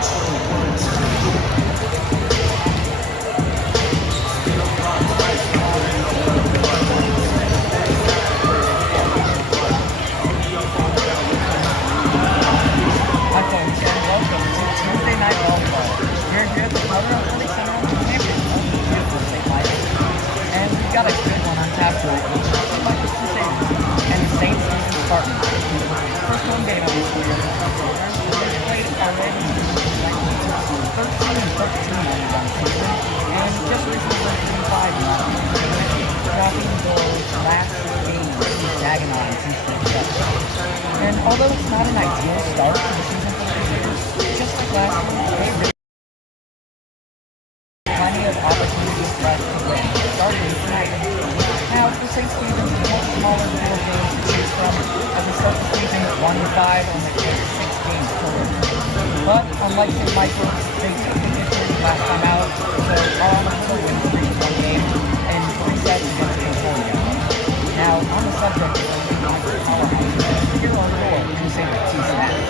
Tuesday night volleyball. We're here at the Color Early Center on campus of beautiful St. Michael. And we've got a good one on tap for it. St. Michael's Crusaders and the St. Stephen's Spartans. First home game of the school year. They've played already 13 and 13 in the young season, and just recently went 3-5 in last season, dropping those last games to Dagenham and and although it's not an ideal start to the season for the Crusaders, just like last year, they really plenty of opportunities left to win, starting tonight. Now, for St. Stephen's, it's a much smaller little game to choose from as we start the season at 1-5 on the 6 games total. But unlike St. Michael's, they took the victory last time out, so are on a little win streak in one game and 3 sets against Concordia. Now, on the subject of St. Michael's powerhouse, here are your Crusader key stats.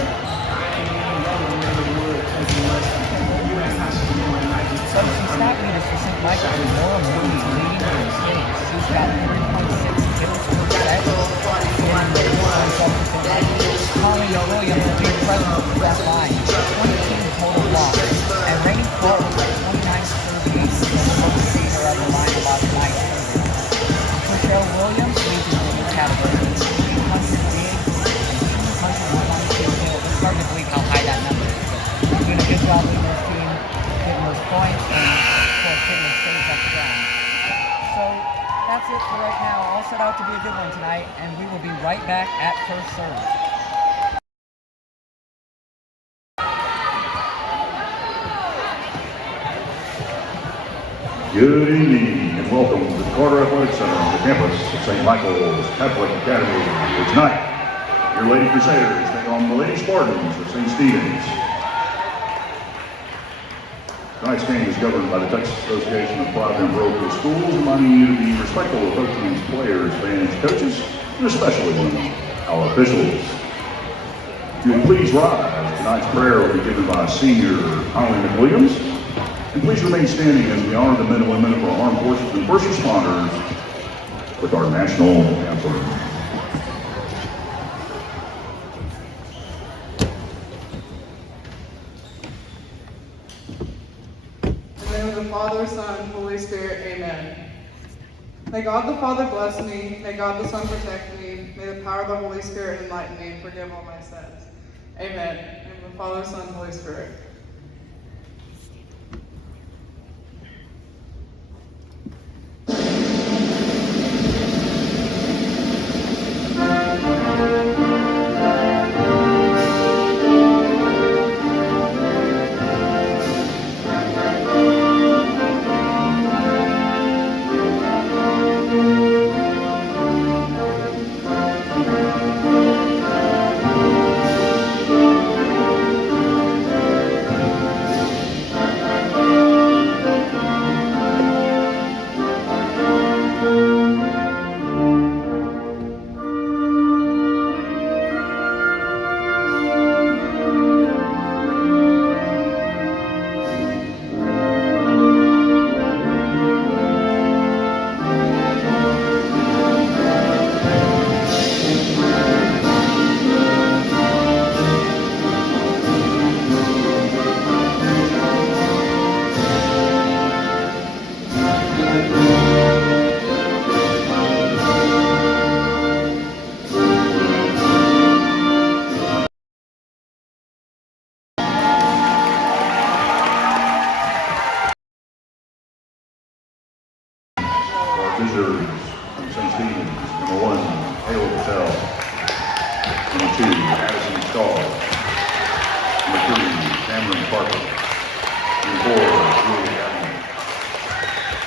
Some stat leaders for St. Michael are Laura Mooney leading the Crusaders. She's got 3.6 kills per set and 3.7%. Colleen Williams will be the president of that line, 22 total blocks, and Rainey Clark with 29 service aces and the most seater of the line about 9 service. Michelle Williams leads in the category with 300 digs and 222 kills. It's hard to believe how high that number is. She's doing a good job leading this team, getting those points, and of course getting those saves off the ground. So that's it for right now. All set out to be a good one tonight, and we will be right back at first serve. Good evening and welcome to the Carter Athletic Center on the campus of St. Michael's Catholic Academy. Tonight, your Lady Crusaders take on the Lady Spartans of St. Stephen's. Tonight's game is governed by the Texas Association of Private and Parochial Schools, reminding you to be respectful of both teams' players, fans, coaches, and especially our officials. If you would please rise, tonight's prayer will be given by Senior Holly McWilliams. And please remain standing as we honor the men and women of our armed forces and first responders with our national anthem. In the name of the Father, Son, and Holy Spirit, amen. May God the Father bless me, may God the Son protect me, may the power of the Holy Spirit enlighten me and forgive all my sins. Amen. In the name of the Father, Son, and Holy Spirit. Visitors from St. Stephen's, number 1, Halo Patel. Number 2, Addison Starr. Number 3, Cameron Parker. Number 4, Julie Adams.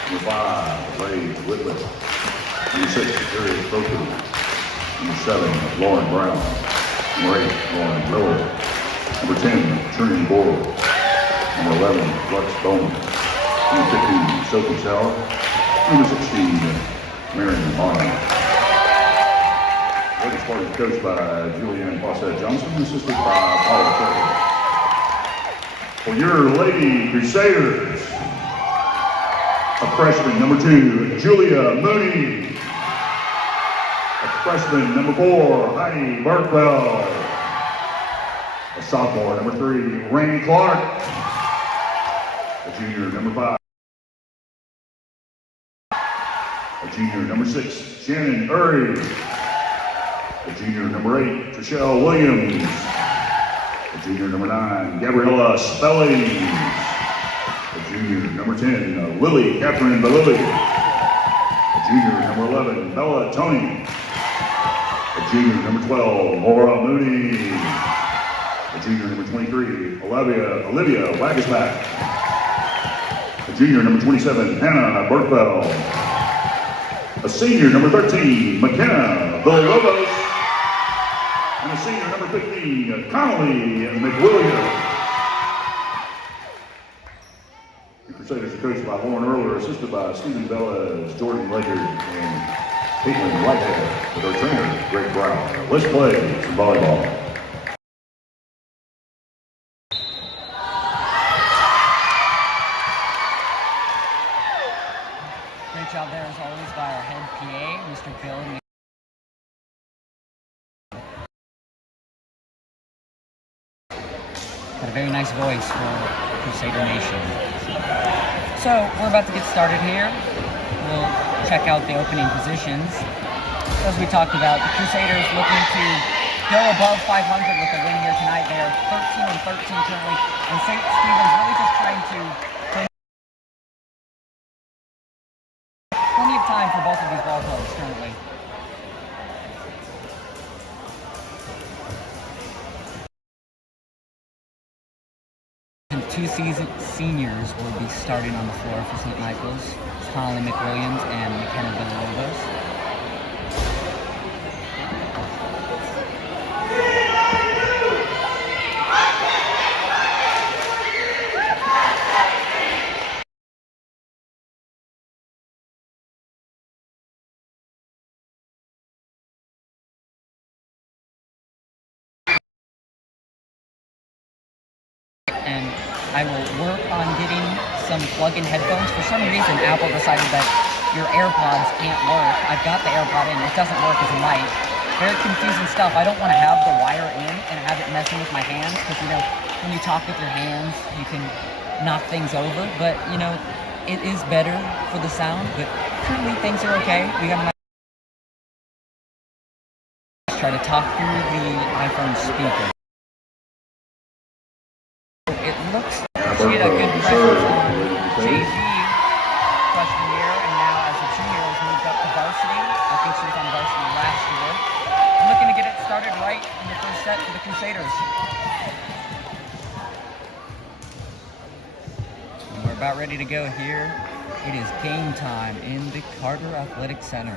Number 5, Ray Whitley. Number 6, Harriet Croker. Number 7, Lauren Brown. Number 8, Lauren Miller. Number 10, Trinity Boyle. Number 11, Flux Bowman. Number 15, Sophie Sauer. Number 16, Marion Harlan. Lady Spartans coached by Julianne Fawcett Johnson, assisted by Paula Turner. For your Lady Crusaders, a freshman, number 2, Julia Mooney. A freshman, number 4, Heidi Barkwell. A sophomore, number 3, Rain Clark. A junior, number 5. A junior, number 6, Shannon Urry. A junior, number 8, Trishelle Williams. A junior, number 9, Gabriella Spelling. A junior, number 10, Lily Catherine Balili. A junior, number 11, Bella Tony. A junior, number 12, Maura Mooney. A junior, number 23, Olivia Wagasback. A junior, number 27, Hannah Berkfeld. A senior, number 13, McKenna Villalobos. And a senior, number 15, Connolly McWilliams. The Crusaders are coached by Lauren Earler, assisted by Stephen Velez, Jordan Ledyard, and Caitlin Whitehead, with our trainer, Greg Brown. Let's play some volleyball. Great job there, as always, by our head PA, Mr. Bill. Got a very nice voice for Crusader Nation. So, we're about to get started here. We'll check out the opening positions. As we talked about, the Crusaders looking to go above 500 with a win here tonight. They are 13-13 currently, and St. Stephen's really just trying to plenty of time for both of these ball clubs currently. And 2 seniors will be starting on the floor for St. Michael's, Connolly McWilliams and McKenna Villalobos. And I will work on getting some plug-in headphones. For some reason, Apple decided that your AirPods can't work. I've got the AirPod in, it doesn't work as a mic. Very confusing stuff. I don't want to have the wire in and have it messing with my hands, because, you know, when you talk with your hands, you can knock things over. But, you know, it is better for the sound, but currently things are okay. We got a nice try to talk through the iPhone speaker. It looks like she had a good presence on JV freshman year, and now as a junior has moved up to varsity. I think she was on varsity last year. I'm looking to get it started right in the first set for the Crusaders. And we're about ready to go here. It is game time in the Carter Athletic Center.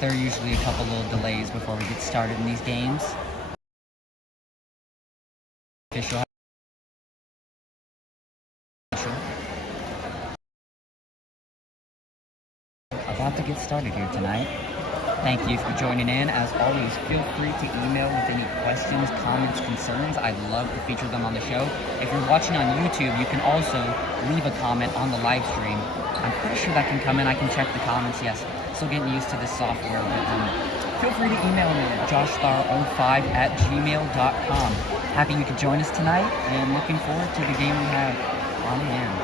There are usually a couple little delays before we get started in these games. Official. About to get started here tonight. Thank you for joining in. As always, feel free to email with any questions, comments, concerns. I'd love to feature them on the show. If you're watching on YouTube, you can also leave a comment on the live stream. I'm pretty sure that can come in. I can check the comments. Yes, still getting used to this software. But feel free to email me at joshstar05@gmail.com. Happy you could join us tonight, and looking forward to the game we have on hand.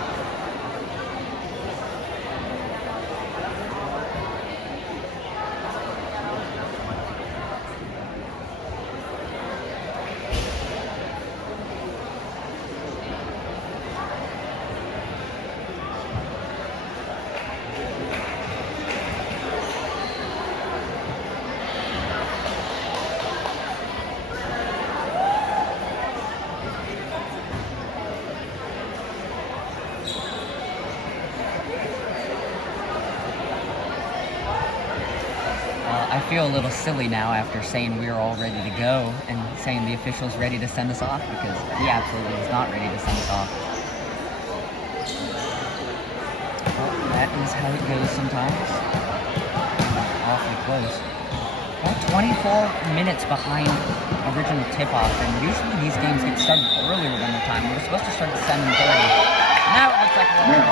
I feel a little silly now after saying we're all ready to go and saying the official's ready to send us off, because he absolutely is not ready to send us off. Well, that is how it goes sometimes. awfully close. About 24 minutes behind original tip-off, and usually these games get started earlier than the time. We're supposed to start at 7:30. Now it looks like we're Now,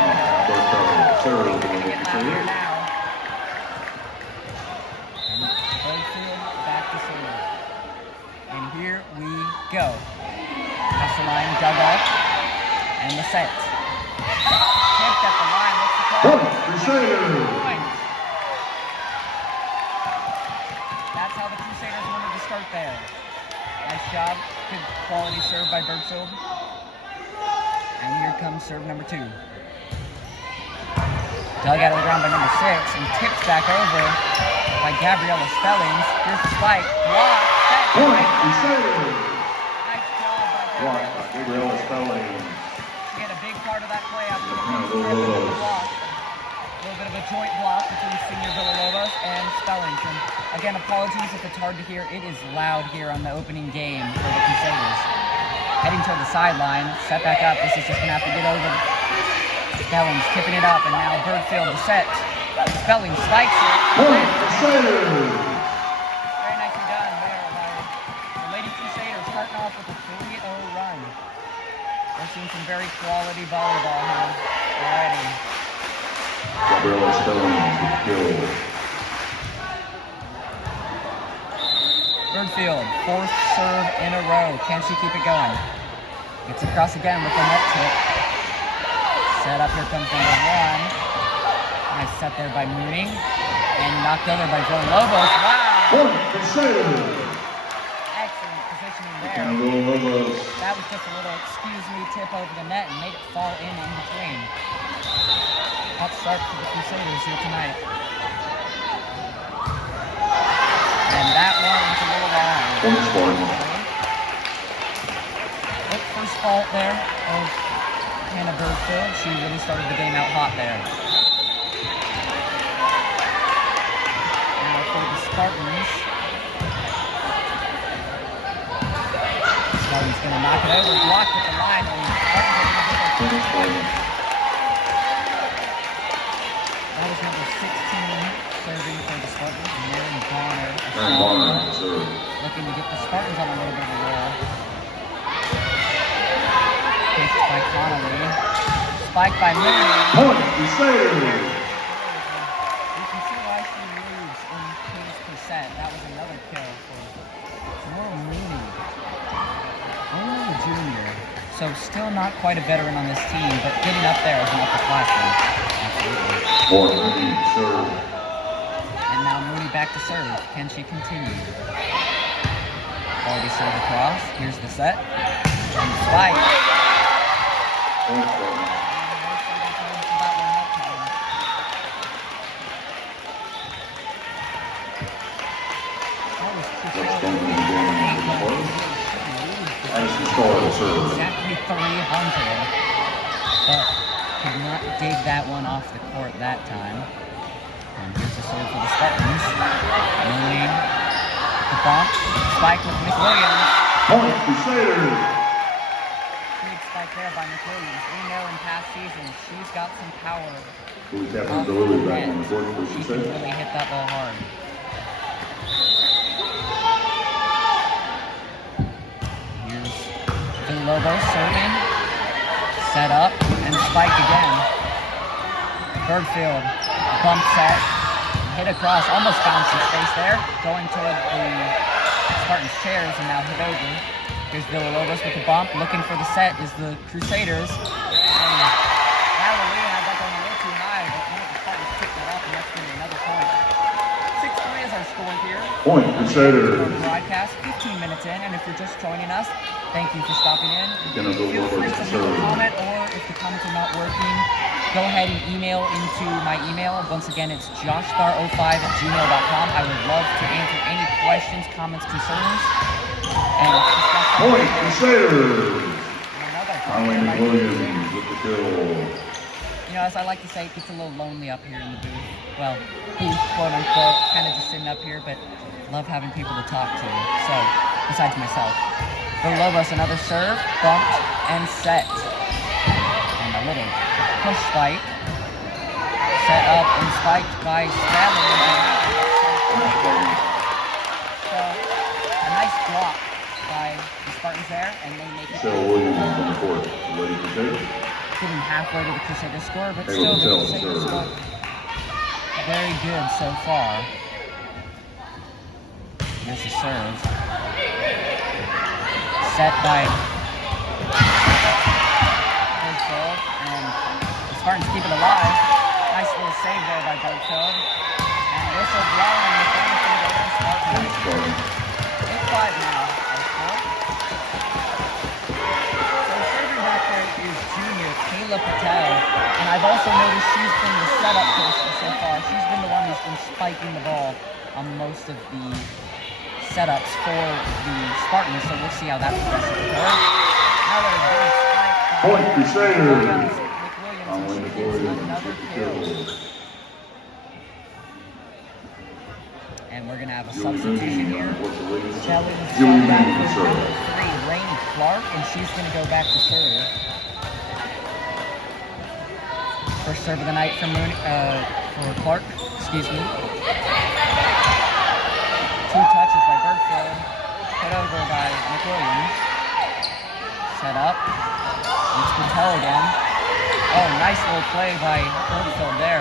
Alberto serve getting with it the loud here serve. now. And Birdfield back to serve. And here we go. Pass the line, dug up, and the set. Tipped at the line. What's the call? Point, Crusaders. Point. That's how the Crusaders wanted to start there. Nice job. Good quality serve by Birdfield. And here comes serve number 2. Dug out of the ground by number 6 and tipped back over by Gabriella Spellings. Here's the spike. Block. Set. Point, Crusaders. Nice job by Block Gabriella. by Gabriella Spelling. She had a big part of that play after the Yeah, strip and Villalobos. the block. A little bit of a joint block between senior Villalobos and Spellings. And again, apologies if it's hard to hear. It is loud here on the opening game for the Crusaders. Heading toward the sideline, set back up. This is just going to have to get over. Spellings tipping it up, and now Birdfield the set. Spellings spikes it. Point, Crusaders. Very nicely done there by the Lady Crusaders, starting off with a 3-0 run. We're seeing some very quality volleyball here already. Gabriella Spelling with the kill. Birdfield, 4th serve in a row. Can she keep it going? Gets across again with the net tip. Set up, here comes number 1. Nice set there by Mooney. And knocked over by Villalobos. Wow! Point, Crusaders. Excellent positioning there. And Villalobos. That was just a little excuse me tip over the net and made it fall in between. Hot start for the Crusaders here tonight. And that one was a little long. Point, Spartan. First fault there of Hannah Birdfield. She really started the game out hot there. Now for the Spartans. Spartans going to knock it over, blocked at the line, and Spartans are going to get their Point, Spartan. That was number 16 serving for the Spartans. Mary Bonner. Aaron Bonner, serve. Looking to get the Spartans on a little bit of a roll. Pitched by Connolly. Spiked by Mooney. Point, Crusaders. You can see why she moves in kills per set. That was another kill for Laura Mooney. Only a junior. So still not quite a veteran on this team, but getting up there as an upperclassman. Absolutely. More Mooney, serve. And now Mooney back to serve. Can she continue? Quality serve across. Here's the set. And the spike. Point, Spartan. Next game in the game is Spartan. Addison Starr will serve. Exactly 300. But could not dig that one off the court that time. And here's the serve for the Spartans. Mooney, the bump, spike with McWilliams. Point, Crusaders. Big spike there by McWilliams. We know in past seasons she's got some power. Louis Catherine Dooley back on the court for She can Crusaders. really hit that ball hard. Here's Villalobos serving. Set up and spike again. Birdfield, bump set, hit across, almost found some space there. Going toward the Spartans chairs and now hit over. Here's Villalobos with the bump. Looking for the set is the Crusaders. And Galleria had that going a little too high, but one of the Spartans picked that up and that's going to be another point. 6-3 is our score here. Point, Crusaders. Broadcast 15 minutes in, and if you're just joining us, thank you for stopping in. Gonna go Feel free over to to leave a serve. comment, or if the comments are not working, go ahead and email into my email. Once again, it's joshstar05@gmail.com. I would love to answer any questions, comments, concerns, and discuss them. Point, Crusaders. Another Conley point. McWilliams with the kill. You know, as I like to say, it gets a little lonely up here in the booth. Well, booth, quote unquote, kind of just sitting up here, but love having people to talk to. So, besides myself. Villalobos, another serve, bumped, and set. And a little push spike. Set up and spiked by Spellings. So, a nice block by the Spartans there, and they make it. Michelle Williams on the court. Lady Crusader. Getting halfway to the Crusader score, but Hey, still the Patel, Crusader sir. score very good so far. Here's the serve. Set by Bergfeld, and the Spartans keep it alive. Nice little save there by Bergfeld. And whistle blowing in the front for the Spartans. Spartans. 8-5 now. So serving back there is junior Kayla Patel, and I've also noticed she's been the setup person so far. She's been the one who's been spiking the ball on most of the setups for the Spartans, so we'll see how that progresses with her. Another big spike by Point Crusader. McWilliams, On and the she gets Williams another with the kill. kill. And we're going to have a Julie substitution Mooney on here. the court for ladies. Kelly is Julie back Mooney, for sir. number 3, Rainey Clark, and she's going to go back to serve. First serve of the night for Clark, excuse me. 2 touches by Bergfeld, put over by McWilliams. Set up. It's Patel again. Oh, nice little play by Bergfeld there.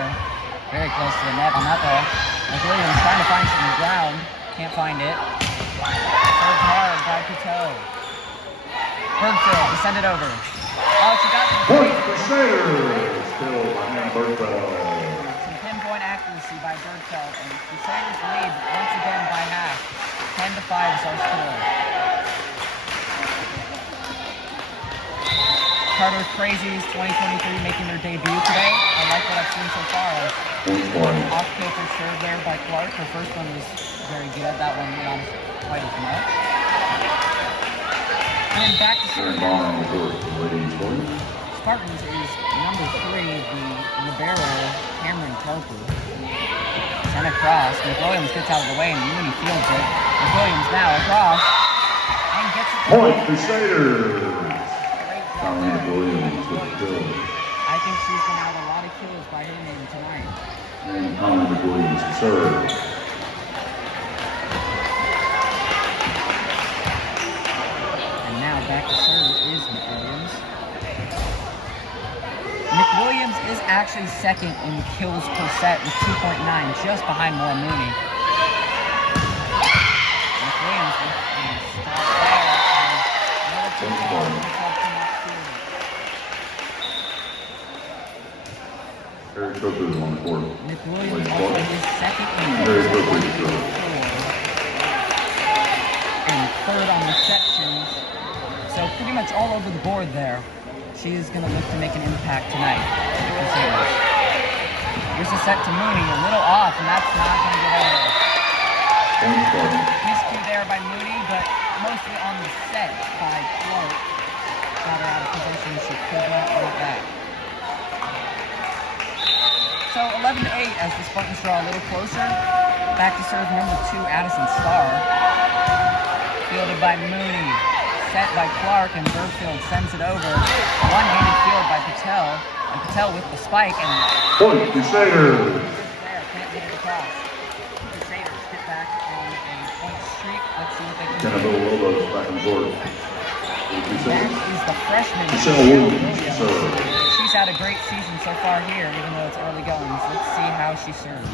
Very close to the net on that ball. McWilliams trying to find some ground. Can't find it. Served hard by Patel. Bergfeld to send it over. Oh, she got some Point Crusader. Still behind Bergfeld. some pinpoint accuracy by Bergfeld, and Crusaders lead once again by half. 10-5 is our score. Carter Crazies 2023 making their debut today. I like what I've seen so far. Point Spartans. Off-kilter serve there by Clark. Her first one was very good. That one not quite as much. And then back to Sharon serve. Bond on the court for ladies. Williams. Spartans is number 3, the libero Cameron Carper. Sent across. McWilliams gets out of the way and Mooney fields it. McWilliams now across and gets it. Point Crusaders. Great job Colleen there. Williams with the kill. I think she's going to have a lot of kills by her name tonight. And Colleen Williams to serve. And now back to serve is McWilliams. McWilliams is actually second in kills per set with 2.9, just behind Maura Mooney. McWilliams with a stop there. And another two balls. Harry Coker is on the court. McWilliams also is second in Very kills quickly, with sir. 4. And third on receptions. So pretty much all over the board there. She is going to look to make an impact tonight for the Crusaders. Here's a set to Mooney, a little off, and that's not going to get over. Point Spartans. Miscue there by Mooney, but mostly on the set by Clark. Got her out of position, she could not get back. So 11-8 as the Spartans draw a little closer. Back to serve number 2, Addison Starr. Fielded by Mooney. Set by Clark, and Bergfeld sends it over. One-handed field by Patel, and Patel with the spike, and Point Crusaders. there, can't get it across. Crusaders get back on a point streak. Let's see what they can do. Jennifer Lobos back on the court. For the That Crusaders. is the freshman. Michelle Williams to serve. She's had a great season so far here, even though it's early goings. Let's see how she serves.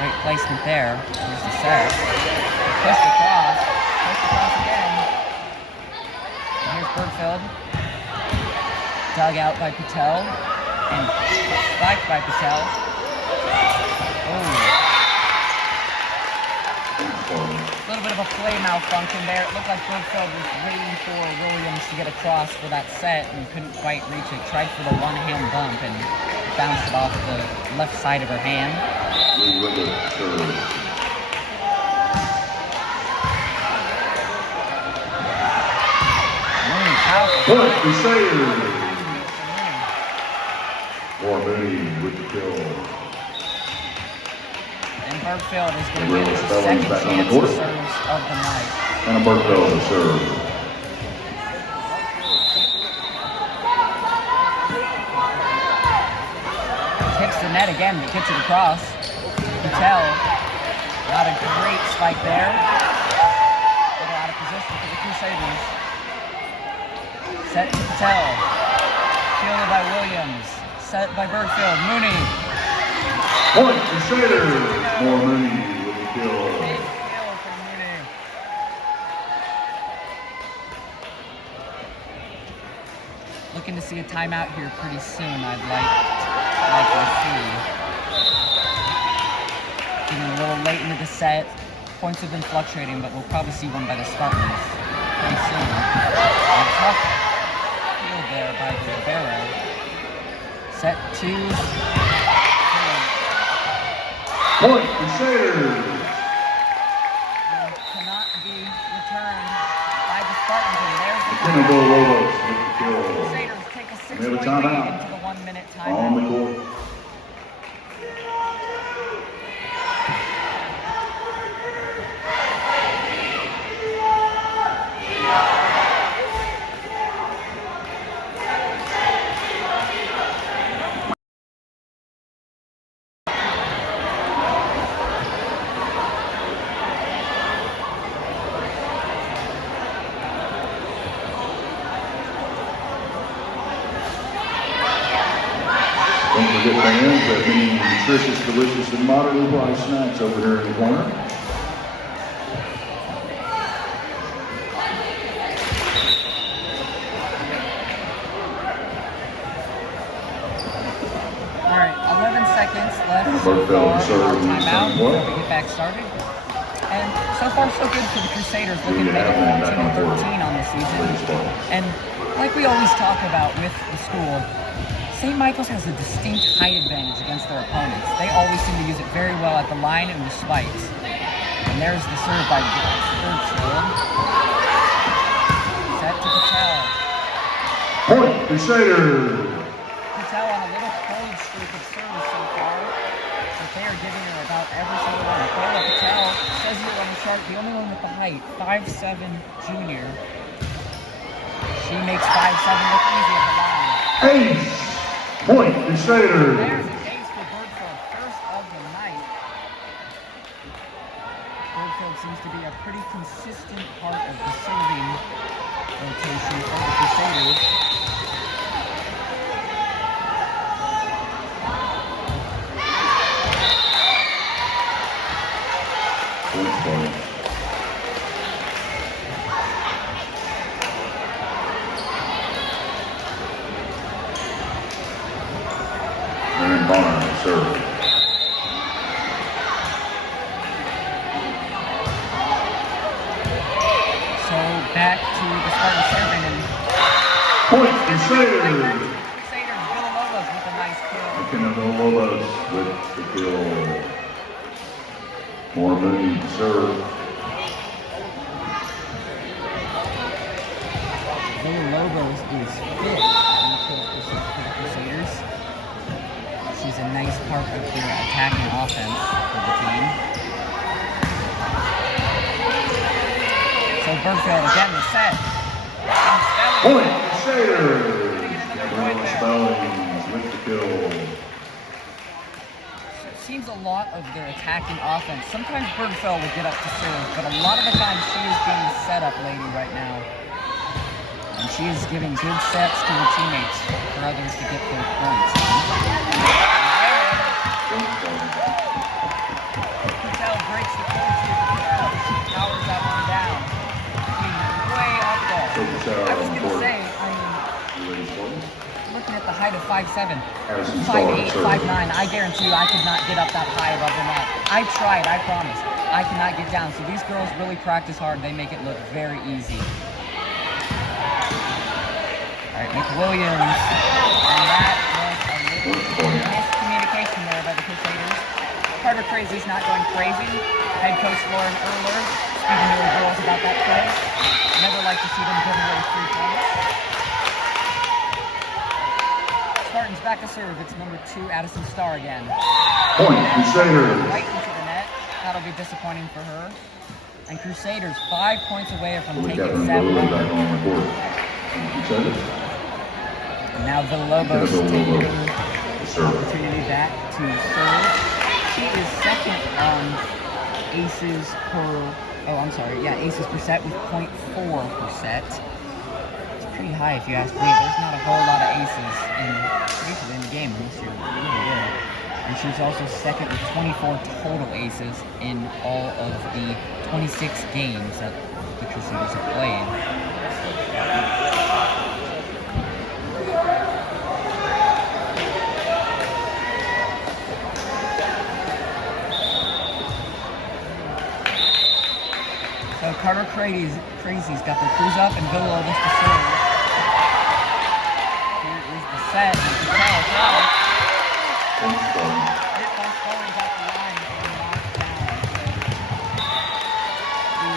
Great placement there. Here's the set. Pushed across. Pushed across again. And here's Bergfeld. Dug out by Patel. And spiked by Patel. Oh. A little bit of a play malfunction there. It looked like Bergfeld was waiting for Williams to get across for that set and couldn't quite reach it. Tried for the one-hand bump and bounced it off the left side of her hand. Lee Wiggett serve. Mooney, powerful. Point Crusaders. Maura Mooney with the kill. And Bergfeld is going to Real get his Spelling's second back on the chance court. to serves of the night. Anna Bergfeld to serve. Hits the net again, but gets it across. Patel. Not a great spike there. A little out of position for the Crusaders. Set to Patel. Fielded by Williams. Set by Bergfield. Mooney. Point Crusaders. More Mooney with the kill. Big kill for Mooney. Looking to see a timeout here pretty soon. I'd like to see. Getting a little late into the set. Points have been fluctuating, but we'll probably see one by the Spartans pretty soon. A tough field there by the Rivera. Set twos. Point Crusaders. Cannot be returned by the Spartans. And there's the Kennedy Lobos with the kill. Crusaders take a 6-point We have a lead timeout. into the 1 minute On the timeout. court. Don't forget fans that many nutritious, delicious, and moderately priced snacks over here in the corner. All right, 11 seconds left so Bergfeld far. serve in the Timeout second play. before we get back started. And so far, so good for the Crusaders, looking to make it Yeah, 14-13 on the season. And like we always talk about with the school, St. Michael's has a distinct height advantage against their opponents. They always seem to use it very well at the line and with spikes. And there's the serve by Bergfield. Set to Patel. Point Crusaders. Patel on a little cold streak of service so far, but they are giving her about every single one. Paula Patel says here on the chart, the only one with the height, 5'7" junior. She makes 5'7" look easy at the line. Ace. Point Crusaders. There's a case for Bergfield, first of the night. Bergfield seems to be a pretty consistent part of the serving rotation for the Crusaders. Point point. Aaron Bonner serve. So back to the Spartan serving and Point Crusaders. Crusaders, Villalobos with a nice kill. Kennedy Lobos with the kill. More Mooney to serve. Villalobos is fifth in the kill percent for the Crusaders. She's a nice part of their attacking offense for the team. So Bergfield again the set. Point Crusaders. Gabriella Spellings with the kill. Seems a lot of their attacking offense. Sometimes Bergfield will get up to serve, but a lot of the time she is being the setup lady right now. And she is giving good sets to her teammates for others to get their points. Patel breaks the cold streak of the she powers that one down. Being way up there. I was going to say, looking at the height of 5'7", 5'8", 5'9", I guarantee you I could not get up that high above the net. I tried, I promise. I cannot get down. So these girls really practice hard. They make it look very easy. All right, McWilliams. And that was a little miscommunication there by the Crusaders. Carter Crazy's not going crazy. Head coach Lauren Erler speaking to the girls about that play. Never like to see them give away 3 points. Spartans back to serve. It's number 2, Addison Starr again. Point Crusaders. Right into the net. That'll be disappointing for her. And Crusaders 5 points away from We got taking them 7. back on the court. Crusaders. And now Villalobos taking Serve. opportunity back to serve. She is second aces per, aces per set with 0.4 per set. It's pretty high if you ask me. There's not a whole lot of aces in the game unless you're really good. And she was also second with 24 total aces in all of the 26 games that the Crusaders have played. So Carter Crazy's got their crews up and Villa wants to serve. Here is the set. You can tell it's out. Hit by Scully's at the line and knocked down. The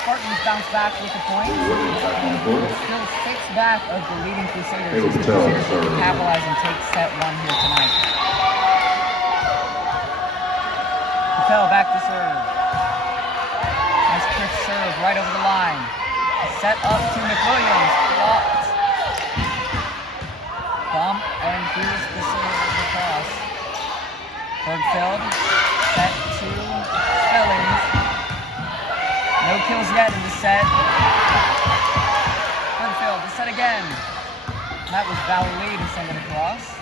Spartans bounce back with the point. Still 6 back of the leading Crusaders. The Crusaders will capitalize and take set 1 here tonight. Patel back to serve. Nice crisp serve right over the line. Set up to McWilliams. Blocked. Bump, and here's the serve of the cross. Bergfeld, set to Spellings. No kills yet in the set. Bergfeld, the set again. That was Valerie to send it across.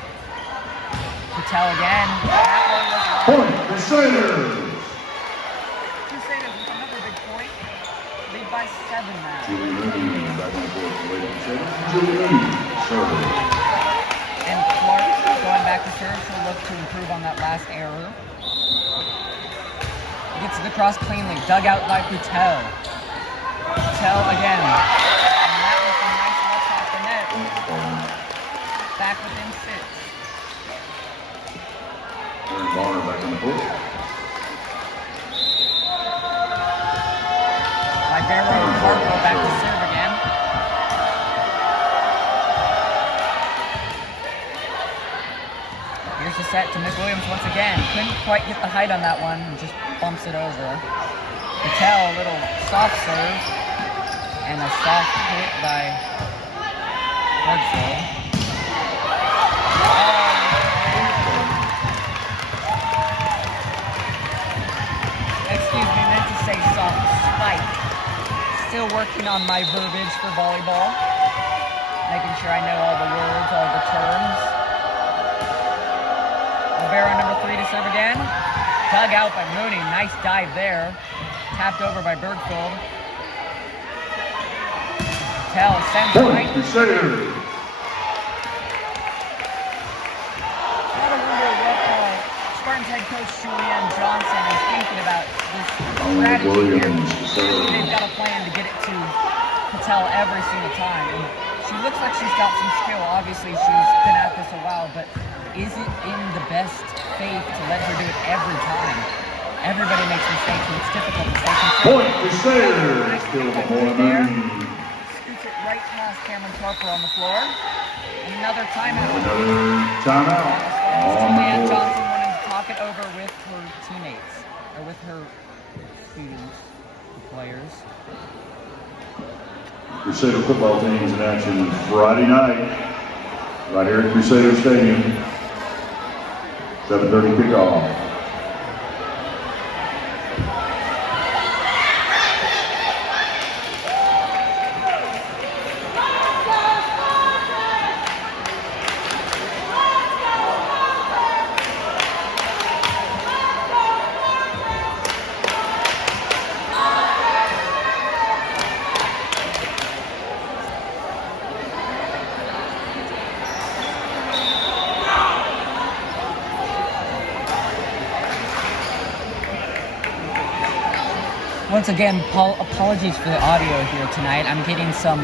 Patel again. That one was Point, Crusaders. Crusaders with another big point. Lead by 7 now. Julie Mooney back on the court for Lady Crusaders. Julie Mooney, serve. And Clark going back to serve to look to improve on that last error. Gets to the cross cleanly, dug out by Patel. Patel again. And that was some nice left off the net. Back within 6. Aaron Bonner back on the court. Libero and Harpo back to serve again. Here's the set to McWilliams once again. Couldn't quite get the height on that one, just bumps it over. Patel, a little soft serve, and a soft hit by Bergfeld. Excuse me, I meant to say soft spike. Still working on my verbiage for volleyball. Making sure I know all the words, all the terms. Libero number 3 to serve again. Dug out by Mooney. Nice dive there. Tapped over by Bergfeld. Patel sends it right. Crusaders. Gotta wonder what Spartans head coach Julianne Johnson is thinking about this strategy here. They've got a plan to get it to Patel every single time. And she looks like she's got some skill. Obviously, she's been at this a while, but is it in the best faith to let her do it every time? Everybody makes mistakes, and it's difficult to stay consistent. Point, Crusaders. Still the more money. Scoots it right past Cameron Harper on the floor. And another timeout. Another timeout. On Julianne the court. Johnson wanting to talk it over with her teammates, or with her students, the players. Crusader football teams in action Friday night, right here at Crusader Stadium. 7:30 kickoff. Once again, apologies for the audio here tonight. I'm getting some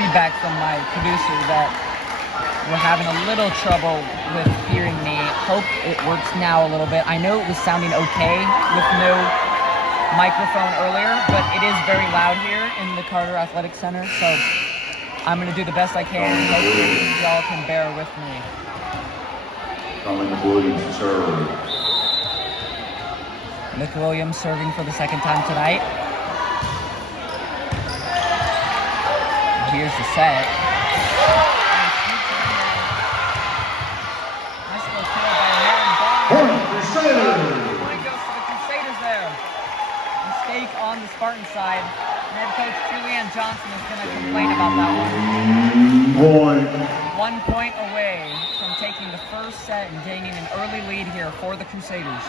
feedback from my producer that we're having a little trouble with hearing me. Hope it works now a little bit. I know it was sounding okay with no microphone earlier, but it is very loud here in the Carter Athletic Center, so I'm going to do the best I can. Hopefully y'all can bear with me. Calling the Williams to serve. McWilliams serving for the second time tonight. Here's the set. Nice little kill by Aaron Bonner. Point, Crusaders. Spartan side. And head coach Julianne Johnson is going to complain about that one. Point. 1 point away from taking the first set and gaining an early lead here for the Crusaders.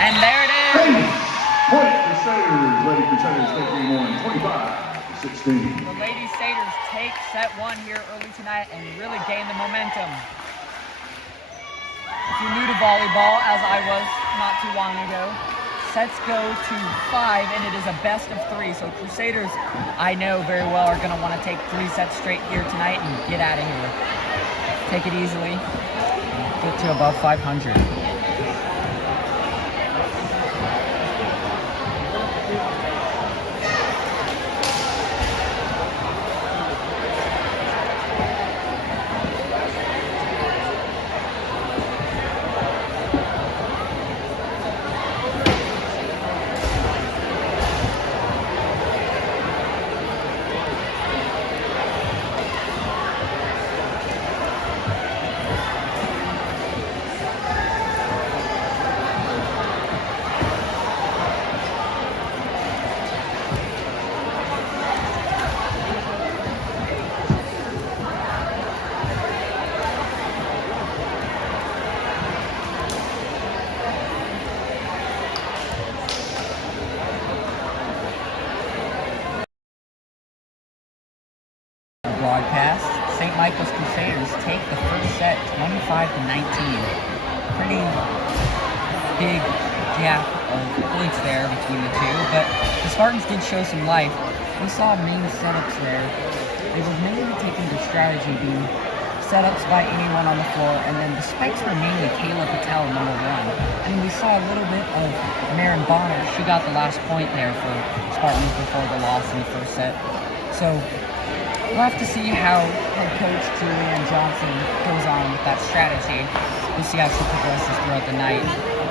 And there it is. Point Crusaders. Lady Crusaders take game one, 25-16. The Lady Satyrs take set one here early tonight and really gain the momentum. If you're new to volleyball, as I was not too long ago, sets go to 5 and it is a best of 3. So Crusaders, I know very well, are going to want to take 3 sets straight here tonight and get out of here. Take it easily. Get to above 500. Broadcast. St. Michael's Crusaders take the first set 25-19. Pretty big gap of points there between the two, but the Spartans did show some life. We saw main setups there. They were mainly taking the strategy being setups by anyone on the floor, and then the spikes were mainly Kayla Patel, number 1. And we saw a little bit of Marin Bonner. She got the last point there for Spartans before the loss in the first set. So we'll have to see how head coach Julianne Johnson goes on with that strategy. We'll see how she progresses throughout the night.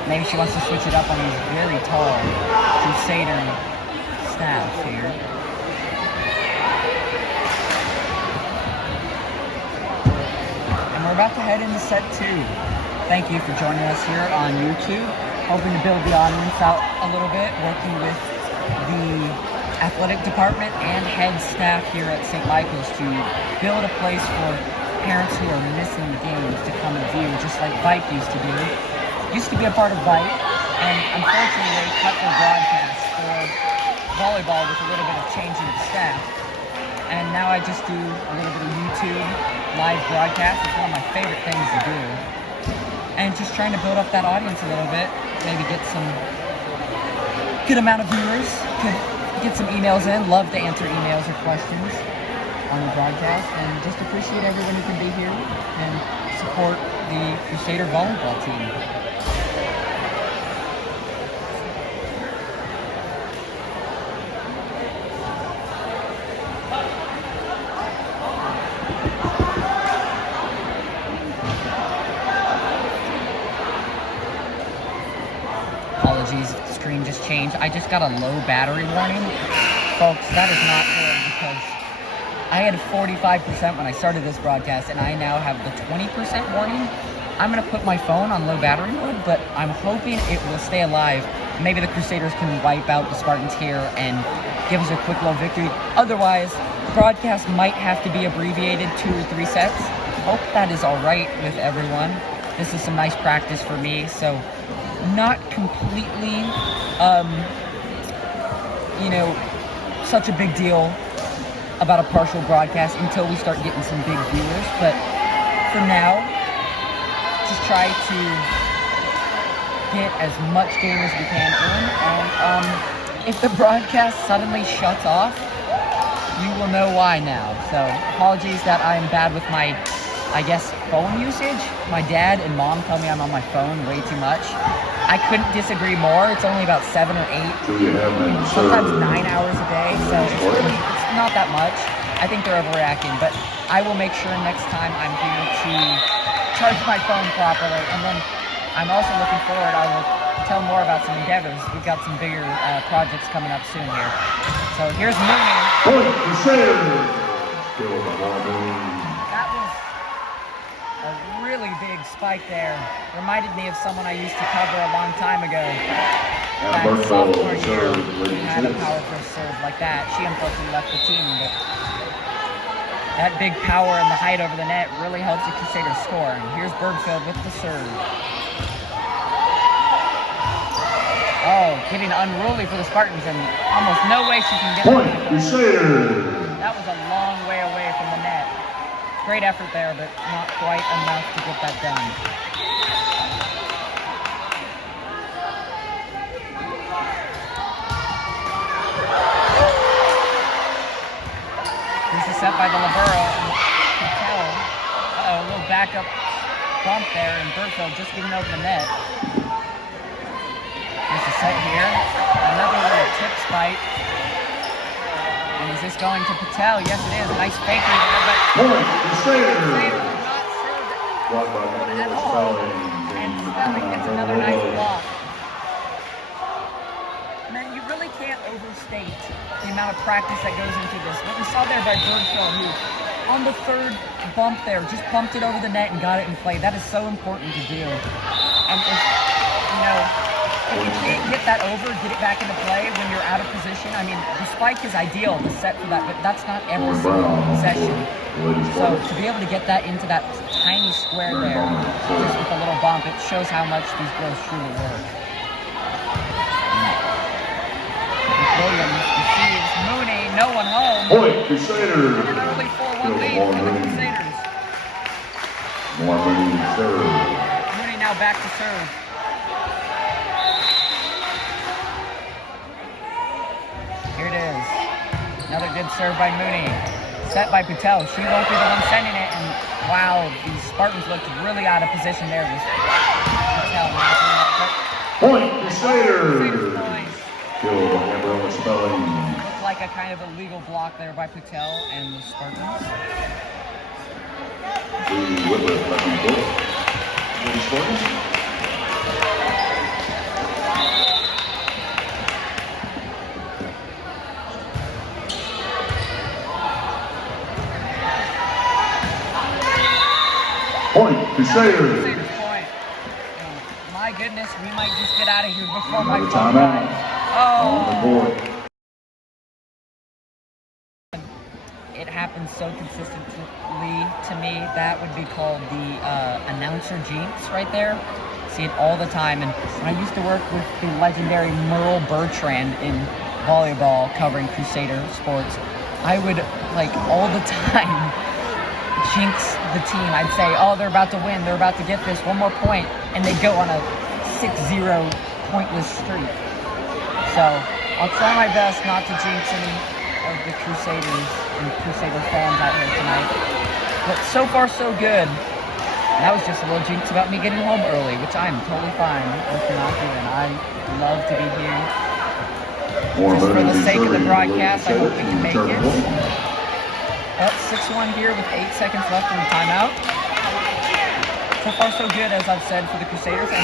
Maybe she wants to switch it up on these very tall Crusader staffs here. And we're about to head into set 2. Thank you for joining us here on YouTube. Hoping to build the audience out a little bit, working with the athletic department and head staff here at St. Michael's to build a place for parents who are missing the games to come and view, just like VIPE used to do. Used to be a part of VIPE, and unfortunately they cut their broadcast for volleyball with a little bit of changing of staff. And now I just do a little bit of YouTube live broadcast. It's one of my favorite things to do. And just trying to build up that audience a little bit, maybe get some good amount of viewers, get some emails in. Love to answer emails or questions on the broadcast, and just appreciate everyone who can be here and support the Crusader volleyball team. Apologies, the screen just changed. I just got a low battery warning. Folks, that is not good because I had 45% when I started this broadcast, and I now have the 20% warning. I'm going to put my phone on low battery mode, but I'm hoping it will stay alive. Maybe the Crusaders can wipe out the Spartans here and give us a quick little victory. Otherwise, the broadcast might have to be abbreviated 2 or 3 sets. Hope that is all right with everyone. This is some nice practice for me, so not completely, such a big deal about a partial broadcast until we start getting some big viewers. But for now, just try to get as much game as we can in. And if the broadcast suddenly shuts off, you will know why now. So apologies that I'm bad with my, phone usage. My dad and mom tell me I'm on my phone way too much. I couldn't disagree more. It's only about 7 or 8, sometimes 9 hours a day, so it's not that much. I think they're overreacting, but I will make sure next time I'm here to charge my phone properly. And then I'm also looking forward, I will tell more about some endeavors. We've got some bigger projects coming up soon here. So here's Mooney. That was a really big spike there. Reminded me of someone I used to cover a long time ago. Now Back Burkeville sophomore will year, serve we leading had a 6. powerful serve like that. She unfortunately left the team, but that big power and the height over the net really helps the Crusaders score. And here's Bergfield with the serve. Oh, getting unruly for the Spartans, and almost no way she can get Point, it. Crusaders. That was a long way away from the net. Great effort there, but not quite enough to get that done. Here's the set by the libero, and Patel. Uh-oh, a little backup bump there, and Bergfield just getting over the net. Here's the set here. Another little tip spike. And is this going to Patel? Yes, it is. Nice fakery there, but Point, Crusaders Crusaders. did not serve Blocked by at Michaela all. Spelling. And Spelling gets another nice block. Man, you really can't overstate the amount of practice that goes into this. What we saw there by Bergfield, who on the third bump there just bumped it over the net and got it in play. That is so important to do. And if, you know, if you can't get that over, get it back into play when you're out of position. I mean, the spike is ideal, the set for that, but that's not every single session. So to be able to get that into that tiny square there, just with a little bump, it shows how much these girls truly work. Williams receives Mooney, no one home. Point, Crusaders. An early 4-1 lead for the Crusaders. More Mooney serve. Mooney now back to serve. Here it is. Another good serve by Mooney. Set by Patel. She won't be the one sending it, and wow, these Spartans looked really out of position there. Patel. Point, Crusaders. Point. Killed by Gabriella Spelling. Looked like a kind of illegal block there by Patel and the Spartans. The Whitworth back on the court. Lady Spartans. Point, Crusaders. Crusaders point. Oh, my goodness, we might just get out of here before my Another phone timeout. dies. On the Oh, board. it happens so consistently to me. That would be called the announcer jinx right there. See it all the time. And when I used to work with the legendary Merle Bertrand in volleyball covering Crusader sports, I would, like, all the time jinx the team. I'd say, oh, they're about to win, they're about to get this, one more point, and they'd go on a 6-0 pointless streak. So I'll try my best not to jinx any of the Crusaders and Crusader fans out here tonight. But so far, so good. And that was just a little jinx about me getting home early, which I'm totally fine with not doing. I love to be here. Just for the sake of the broadcast, I hope we can make it. Up 6-1 here with 8 seconds left in the timeout. So far, so good, as I've said, for the Crusaders. And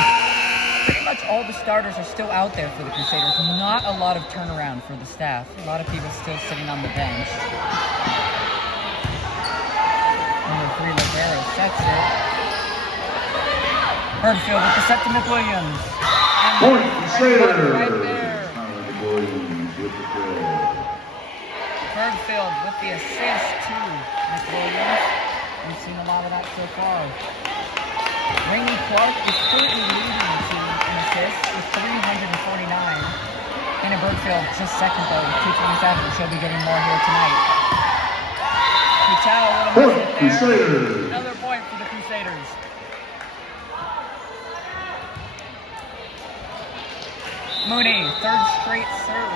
pretty much all the starters are still out there for the Crusaders. Not a lot of turnaround for the staff. A lot of people still sitting on the bench. Number 3, Libero sets it. Bergfield with the set to McWilliams. And Point, Bergfield Crusaders. right there. Williams with the kill. Bergfield with the assist to McWilliams. We've seen a lot of that so far. Rainey Clark is currently leading the team in assists with 349. Hannah Bergfield just second though with 227. She'll be getting more here tonight. Patel, a little Point, miss there. Crusaders. Another point for the Crusaders. Mooney, third straight serve.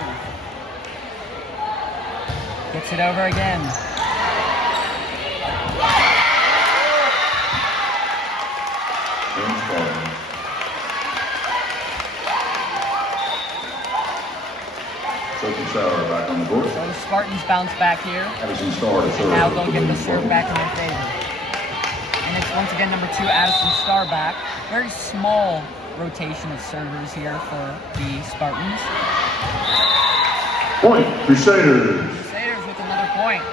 Gets it over again. Sophie Sauer back on the board. So the Spartans bounce back here. Addison Starr to serve. Now they'll get the for serve Spartans. back in their favor. And it's once again number 2, Addison Starr back. Very small rotation of servers here for the Spartans. Point, Crusaders. Crusaders with another point.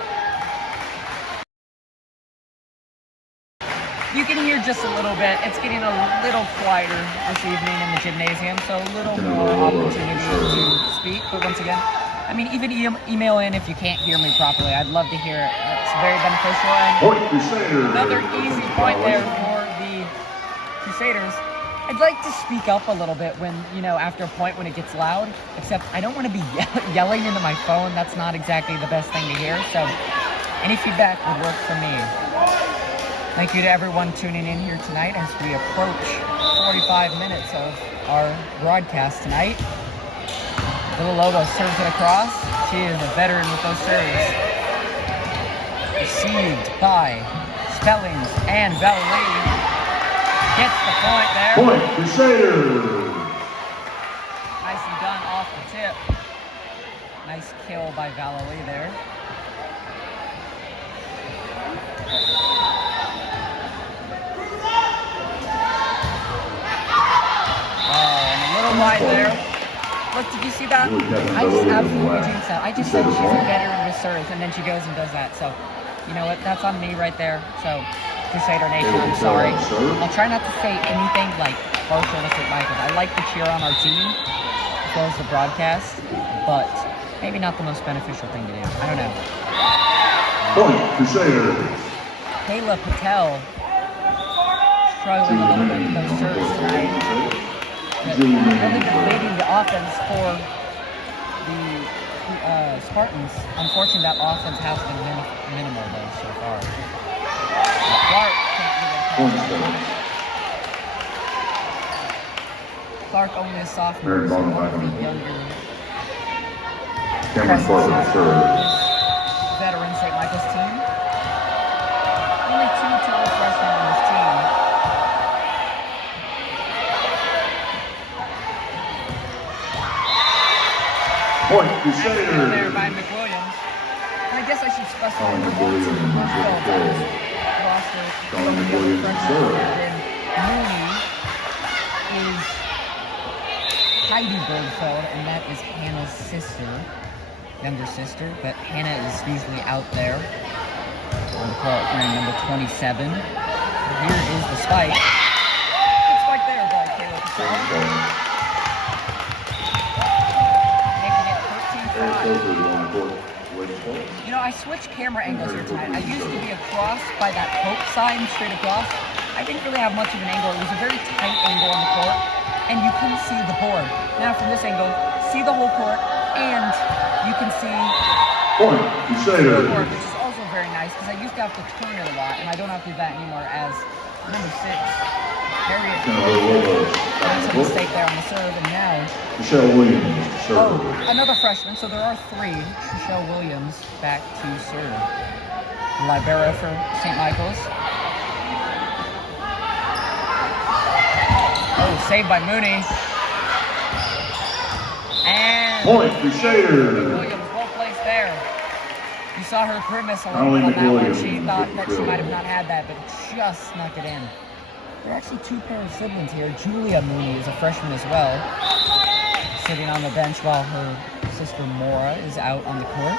You can hear just a little bit. It's getting a little quieter this evening in the gymnasium, so a little more opportunity to speak. But once again, I mean, even email in if you can't hear me properly. I'd love to hear it. It's very beneficial. And another easy point there for the Crusaders. I'd like to speak up a little bit when, after a point when it gets loud, except I don't want to be yelling into my phone. That's not exactly the best thing to hear. So any feedback would work for me. Thank you to everyone tuning in here tonight as we approach 45 minutes of our broadcast tonight. Villalobos serves it across. She is a veteran with those serves. Received by Spellings and Valley gets the point there. Point, Crusaders. Nicely done off the tip. Nice kill by Valley there. Wide there. Look, did you see that? I just absolutely jinxed that. I just said she's a veteran with serves, and then she goes and does that. So, you know what? That's on me right there. So, Crusader Nation, I'm sorry. I'll try not to say anything like partial to St. Michael's. I like to cheer on our team as well as the broadcast, but maybe not the most beneficial thing to do. I don't know. Point, Crusaders. Kayla Patel struggling a little bit with those serves tonight. Really leading the offense for the Spartans. Unfortunately, that offense has been minimal though so far. Clark can't even Clark only a sophomore, so one of the younger veteran St. Michael's team. Only 2 total freshmen on this team. Point, Crusaders. There by McWilliams. And I guess I should specify the roster Mooney is Heidi Bergfeld, and that is Hannah's younger sister. But Hannah is usually out there on the court wearing number 27. So here is the spike. Good spike there by Kayla Patel. I switched camera angles here tonight. I used to be across by that Pope sign, straight across. I didn't really have much of an angle. It was a very tight angle on the court, and you couldn't see the board. Now from this angle, see the whole court, and you can see the board, which is also very nice, because I used to have to turn it a lot, and I don't have to do that anymore as number 6. Harriet. That's a mistake there on the serve, and now Michelle Williams. Oh, another freshman, so there are 3. Michelle Williams back to serve. Libero for St. Michael's. Oh, saved by Mooney. And point, Crusaders. Williams, well placed there. You saw her grimace a little bit on that one. She thought that she might have not had that, but just snuck it in. There are actually 2 pair of siblings here. Julia Mooney is a freshman as well, sitting on the bench while her sister Maura is out on the court.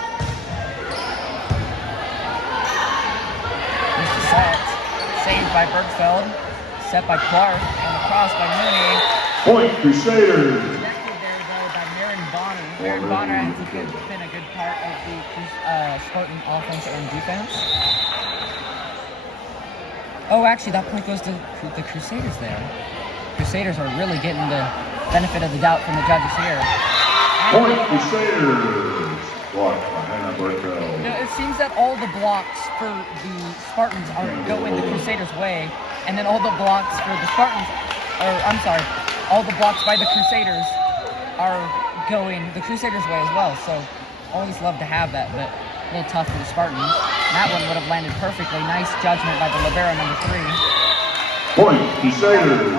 Here's the set. Saved by Bergfeld. Set by Clark. And across by Mooney. Point, Crusaders. Connected there, though, by Marin Bonner. Marin Bonner has been a good part of the Spartan offense and defense. Oh, actually, that point goes to the Crusaders there. Crusaders are really getting the benefit of the doubt from the judges here. Point, Crusaders. Blocked by Hannah Bergfeld. It seems that all the blocks for the Spartans are going the Crusaders' way, and then all the blocks for the Spartans, all the blocks by the Crusaders are going the Crusaders' way as well. So, always love to have that, but a little tough for the Spartans. That one would have landed perfectly. Nice judgment by the libero number 3. Point, Crusaders.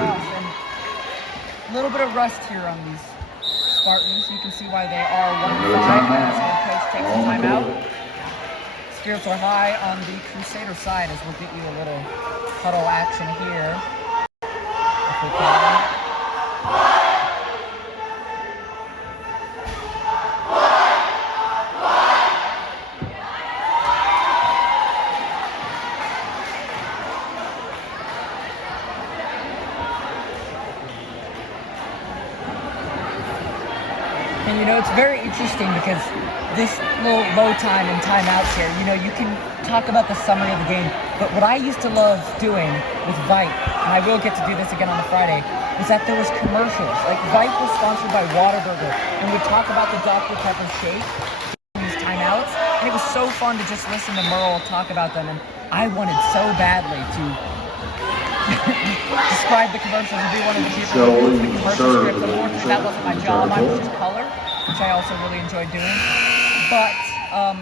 A little bit of rust here on these Spartans. You can see why they are 1-5 as the coach takes a timeout. Spirits are high on the Crusader side as we'll get you a little huddle action here. If we can. And you know, it's very interesting because this little low time and timeouts here, you know, you can talk about the summary of the game, but what I used to love doing with Vite, and I will get to do this again on the Friday, was that there was commercials. Like Vite was sponsored by Whataburger, and we'd talk about the Dr. Pepper shake in these timeouts, and it was so fun to just listen to Merle talk about them, and I wanted so badly to describe the commercials and be one of the people who used the commercial script. Unfortunately, that wasn't my job. I was just color, which I also really enjoyed doing. But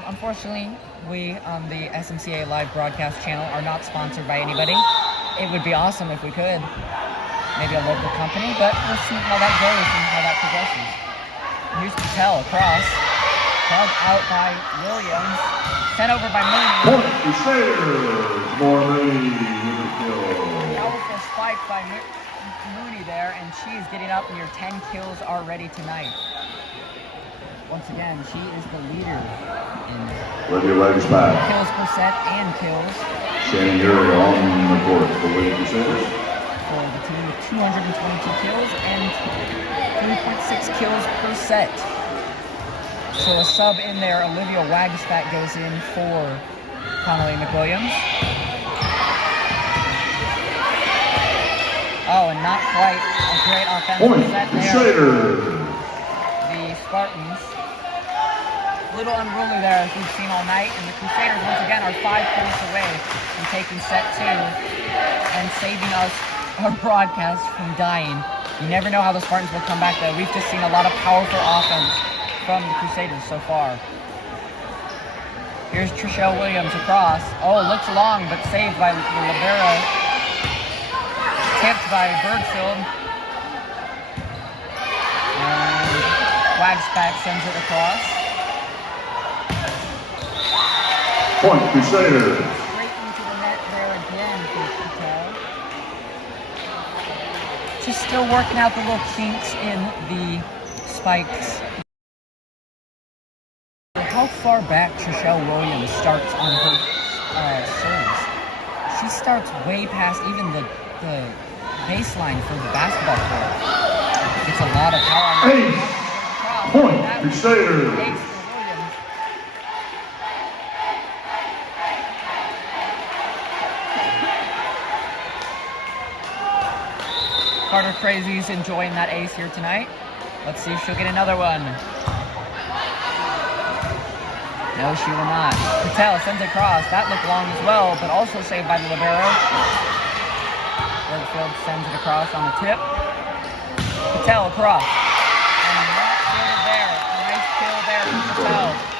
unfortunately, we on the SMCA Live Broadcast channel are not sponsored by anybody. It would be awesome if we could. Maybe a local company, but we'll see how that goes and how that progresses. Here's Patel across. Dug out by Williams. Sent over by Mooney. Point Crusaders. More Mooney with the kill. Powerful spike by Mooney there, and she is getting up near 10 kills already tonight. Once again, she is the leader in Olivia Wagsback. kills per set and kills Shannon Urey on the court for William Crusaders. for the team with 222 kills and 3.6 kills per set. So a sub in there, Olivia Wagsback goes in for Connolly McWilliams. Oh, and not quite a great offensive Point set there. Crusaders. The Spartans. A little unruly there, as we've seen all night, and the Crusaders once again are 5 points away from taking set 2 and saving us our broadcast from dying. You never know how the Spartans will come back, though. We've just seen a lot of powerful offense from the Crusaders so far. Here's Trishelle Williams across. Oh, looks long, but saved by the libero. Tipped by Bergfield. And Wagsback sends it across. Point Crusaders. Straight into the net there again for Patel. Just still working out the little kinks in the spikes. How far back Trishelle Williams starts on her serves. She starts way past even the baseline for the basketball court. It's a lot of power. Ace. Point Crusaders. Ace for Williams. Carter Crazy's enjoying that ace here tonight. Let's see if she'll get another one. No, she will not. Patel sends it across. That looked long as well, but also saved by the libero. Bergfield sends it across on the tip. Patel across. And not sorted there. A nice kill there from Patel.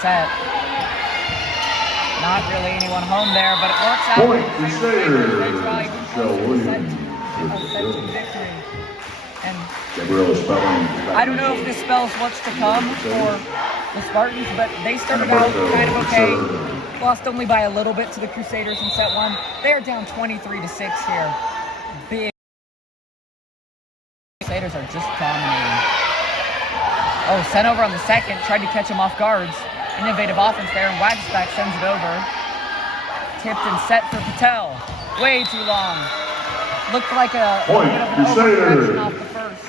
Set. Not really anyone home there, but it works out. Point Crusaders. Victory. And Gabriella Spelling. I don't know if this spells what's to come for the Spartans, but they started out kind of okay. Lost only by a little bit to the Crusaders in set 1. They are down 23-6 here. Big. Crusaders are just dominating. Oh, sent over on the second. Tried to catch him off guards. Innovative offense there, and Wagsback sends it over. Tipped and set for Patel. Way too long. Looked like a bit of an overcorrection off the first.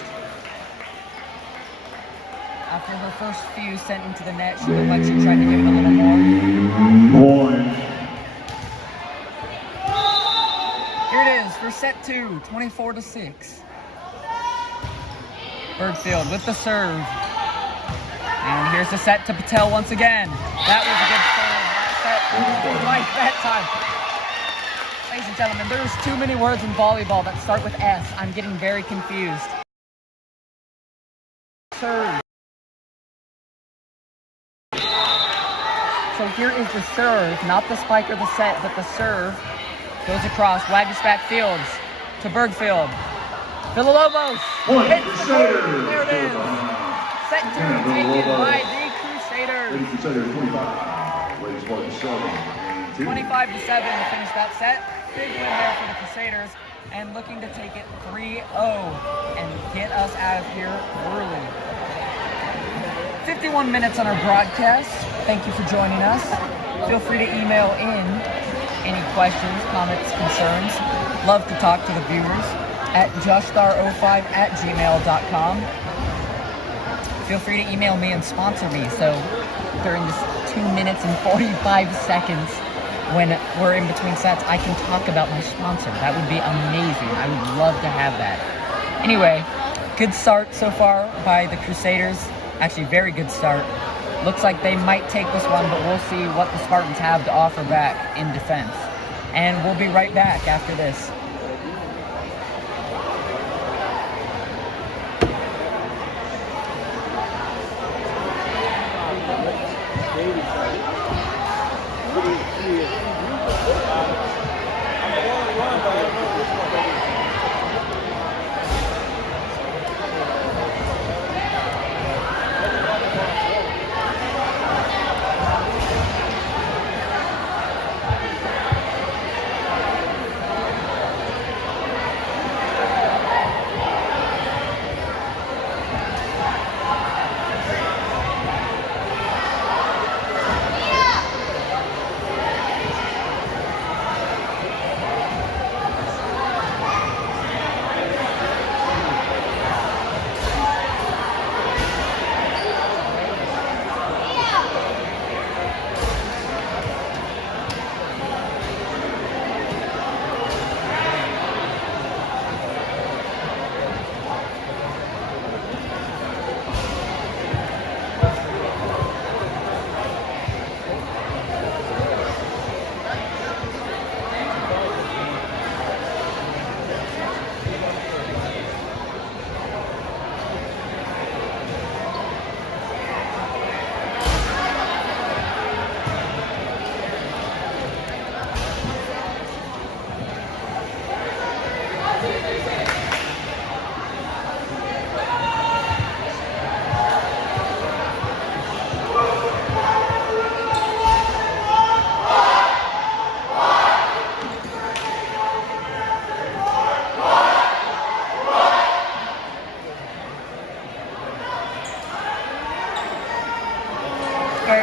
After her first few sent into the net, she looked like she tried to give it a little more. Point. Here it is for set 2, 24-6. Bergfield with the serve. And here's the set to Patel once again. That was a good serve. Right that time. Ladies and gentlemen, there's too many words in volleyball that start with S. I'm getting very confused. Serve. So here is the serve, not the spike or the set, but the serve. Goes across, Wagsback Fields to Bergfield. Villalobos hits the board. There it is. Set 2 taken by the Crusaders. Ladies Crusaders 25. Ladies Spartans 7. 25-7 to finish that set. Big win there for the Crusaders. and looking to take it 3-0 and get us out of here early. 51 minutes on our broadcast. Thank you for joining us. Feel free to email in any questions, comments, concerns. Love to talk to the viewers at juststar05@gmail.com. Feel free to email me and sponsor me. So during this 2 minutes and 45 seconds when we're in between sets, I can talk about my sponsor. That would be amazing. I would love to have that. Anyway, good start so far by the Crusaders. Actually, very good start. Looks like they might take this one, but we'll see what the Spartans have to offer back in defense. And we'll be right back after this.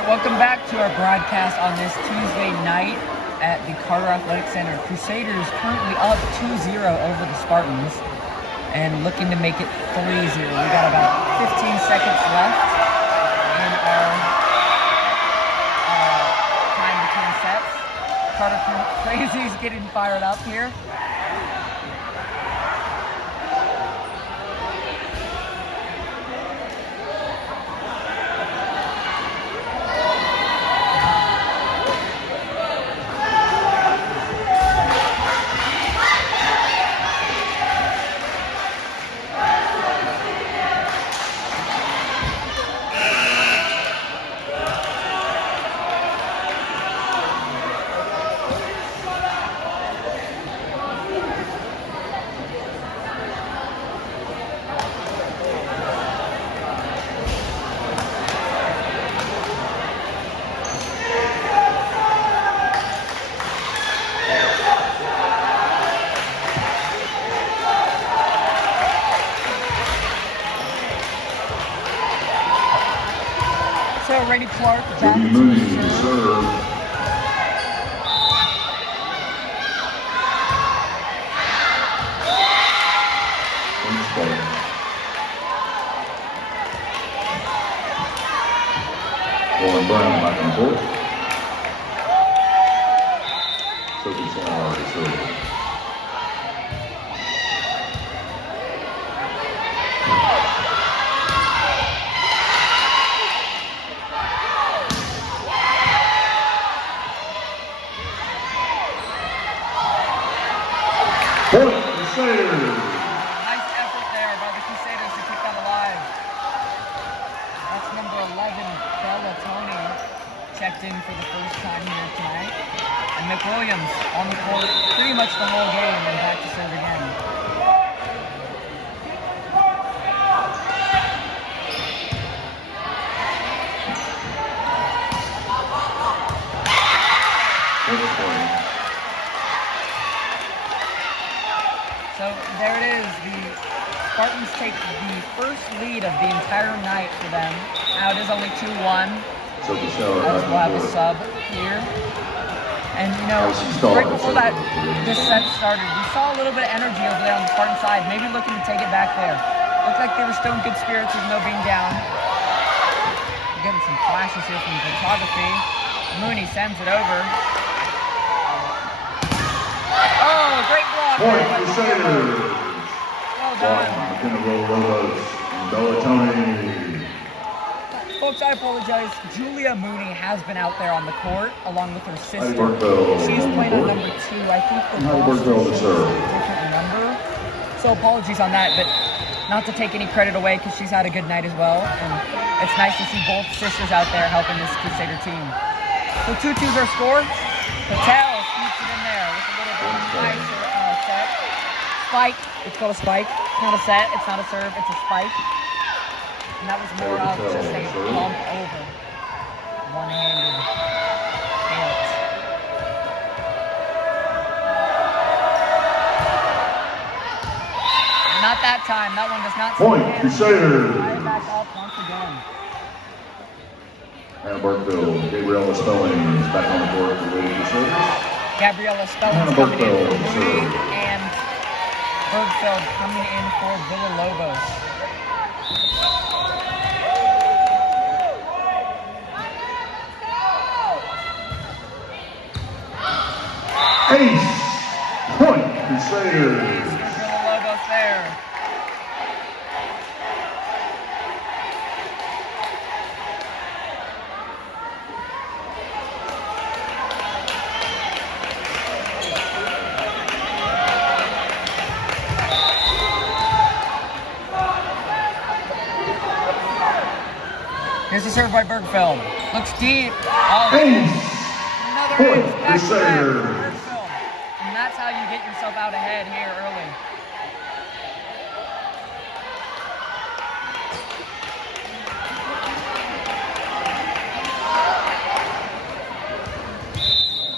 Welcome back to our broadcast on this Tuesday night at the Carter Athletic Center. Crusaders currently up 2-0 over the Spartans and looking to make it 3-0. We got about 15 seconds left in our time between sets. Carter Crazy's getting fired up here. Randy Clark back to serve. Lauren Brown back on court. Sophie Sauer to serve. Point, Crusaders. Nice effort there by the Crusaders to keep that alive. That's number 11, Bella Tony, checked in for the first time here tonight. And McWilliams on the court pretty much the whole game and back to serve again. So there it is. The Spartans take the first lead of the entire night for them. Now it is only 2-1. So Michelle, As we'll have a sub here. And you know, right before that, this set started, we saw a little bit of energy over there on the Spartan side, maybe looking to take it back there. Looked like they were still in good spirits even though being down. We're getting some flashes here from photography. Mooney sends it over. Oh, great block. Point Crusaders. Well done. Lobos and Bellatoni. Folks, I apologize. Julia Mooney has been out there on the court along with her sister. Burkeville She's playing on number 2. I think the boss Burkeville to serve. a different number. So apologies on that, but not to take any credit away because she's had a good night as well. And it's nice to see both sisters out there helping this Crusader team. So 2-2's our score. Patel keeps it in there with a little bit of a nicer set. Spike. It's called a spike. It's not a set. It's not a serve. It's a spike. And that was more of just a bump over. One-handed hit. Not that time. That one does not Point stand. Crusaders. Fire back up once again. Hannah Burkeville, Gabriella Spelling is back on the court for the Crusaders. Gabriella Spelling's coming in for Mooney and Bergfeld coming in for Villalobos. Ace. Point Crusaders. Villalobos there. Here's the serve by Bergfeld. Looks deep. Oh, Ace. another Point ace. Back to back. Crusaders. Bergfeld. And that's how you get yourself out ahead here early.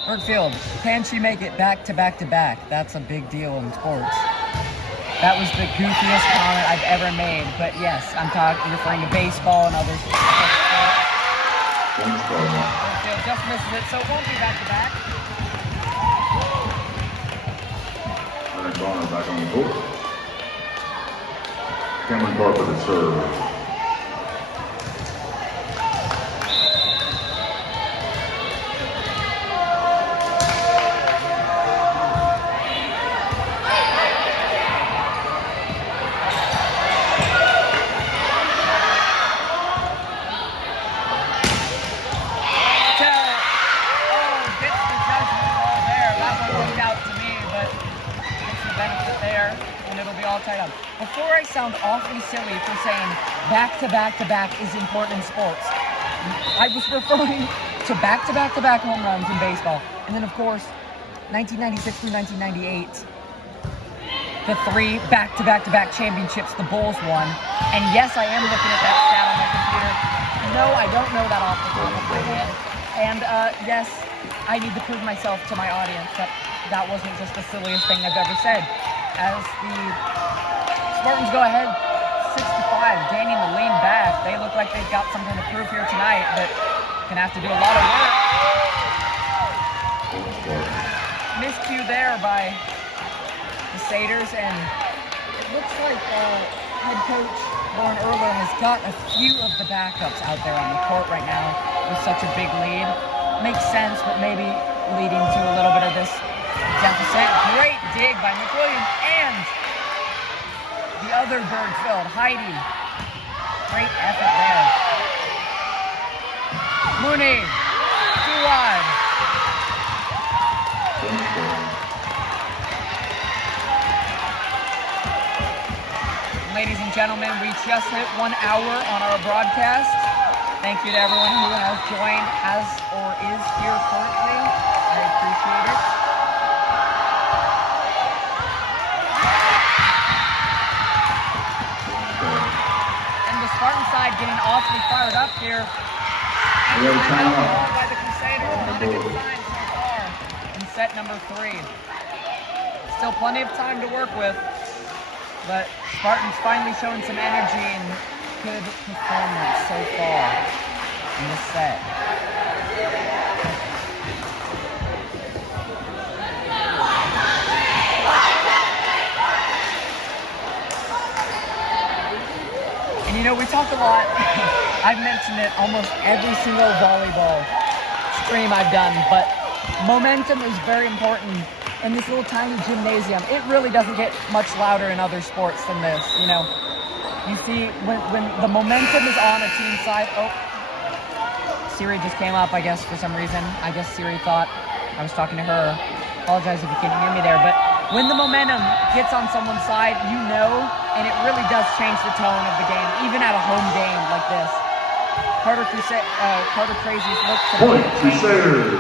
Bergfeld, can she make it back to back to back? That's a big deal in sports. That was the goofiest comment I've ever made, but yes, I'm referring to baseball and others. Bergfeld just misses it, so it won't be back to back. Aaron Bonner back on the court. Cameron Carper to serve. Before I sound awfully silly for saying back to back to back is important in sports, I was referring to back to back to back home runs in baseball. And then, of course, 1996 through 1998, the 3 back to back to back championships the Bulls won. And yes, I am looking at that stat on my computer. No, I don't know that off the top of my head. And yes, I need to prove myself to my audience that that wasn't just the silliest thing I've ever said. As the Spartans go ahead 6-5, gaining the lean back. They look like they've got something to prove here tonight, but gonna have to do a lot of work. Miscue there by the Satyrs, and it looks like head coach Lauren Erler has got a few of the backups out there on the court right now with such a big lead. Makes sense, but maybe leading to a little bit of this deficit. Great dig by McWilliams and the other Bergfeld, Heidi. Great effort there. Mooney, 2 wide. Ladies and gentlemen, we just hit 1 hour on our broadcast. Thank you to everyone who has joined as or is here currently. I appreciate it. Spartan side getting awfully fired up here. And timeout by the Crusaders. Not a good sign so far in set number 3. Still plenty of time to work with, but Spartans finally showing some energy and good performance so far in this set. And you know, we talk a lot, I've mentioned it almost every single volleyball stream I've done, but momentum is very important in this little tiny gymnasium. It really doesn't get much louder in other sports than this, you know. You see, when the momentum is on a team side, oh, Siri just came up, I guess, for some reason. I guess Siri thought I was talking to her. Apologize if you couldn't hear me there, but when the momentum gets on someone's side, you know, and it really does change the tone of the game, even at a home game like this. Carter Crazies look to Point Crusaders.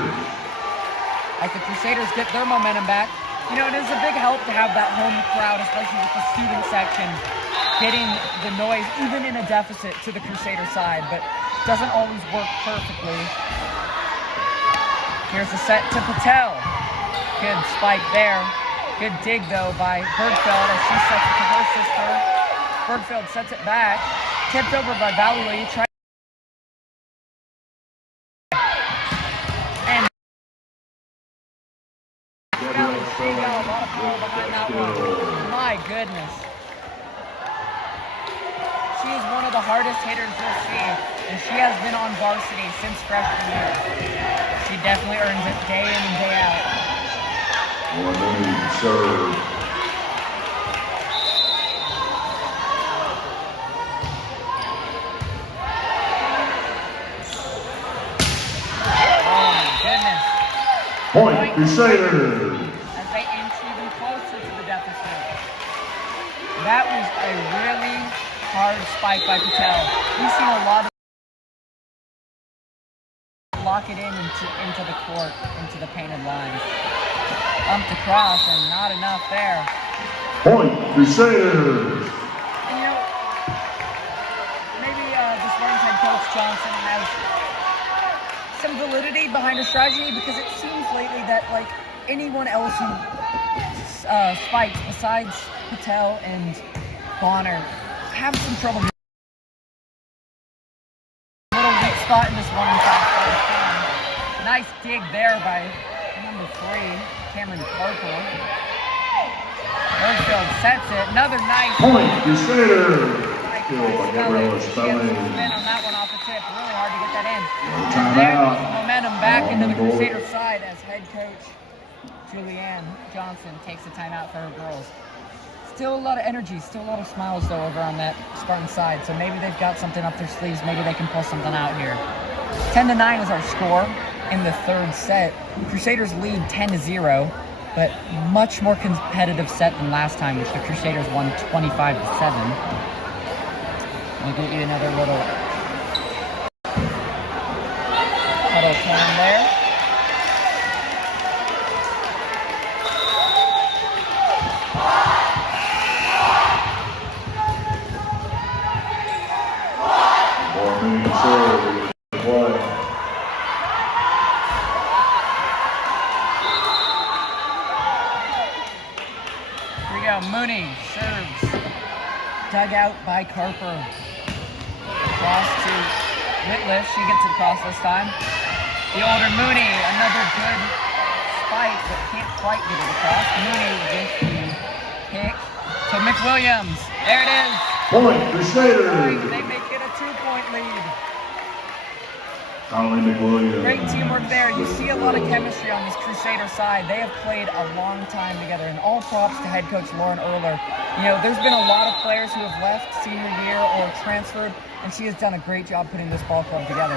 As the Crusaders get their momentum back. You know, it is a big help to have that home crowd, especially with the student section, getting the noise, even in a deficit, to the Crusader side, but doesn't always work perfectly. Here's the set to Patel. Good spike there. Good dig, though, by Bergfeld as she sets it to her sister. Bergfeld sets it back. Tipped over by Valley. And a lot of power behind that one. My goodness. She is one of the hardest hitters you'll see, and she has been on varsity since freshman year. She definitely earns it day in and day out. Serve. Oh my goodness. Point Crusaders. As they inch even closer to the deficit. That was a really hard spike by Patel. We've seen a lot of lock it into the court, into the painted lines. Bumped across and not enough there. Point Crusaders. And you know, maybe this Spartans head coach Johnson has some validity behind her strategy, because it seems lately that like anyone else who spikes besides Patel and Bonner have some trouble. Little weak spot in this one in fact. Nice dig there by number 3. Cameron Parker. Bergfeld sets it. Another nice Point Crusaders. Kill by Gabriella Spelling. On that one off the tip. Really hard to get that in. Timeout. Momentum back into the Crusader side as head coach Julianne Johnson takes the timeout for her girls. Still a lot of energy, still a lot of smiles though over on that Spartan side. So maybe they've got something up their sleeves. Maybe they can pull something out here. 10-9 is our score in the third set. Crusaders lead 10-0, but much more competitive set than last time, which the Crusaders won 25-7. We'll get you another little huddle cam there. Mooney serves, dug out by Carper. Across to Whitliff, she gets it across this time. The older Mooney, another good spike, but can't quite get it across. Mooney with the pick to McWilliams. There it is. Point Crusaders. They make it a 2-point lead. Conley McWilliams. Great teamwork there. You see a lot of chemistry on this Crusader side. They have played a long time together, and all props to head coach Lauren Erler. You know, there's been a lot of players who have left senior year or transferred, and she has done a great job putting this ball club together.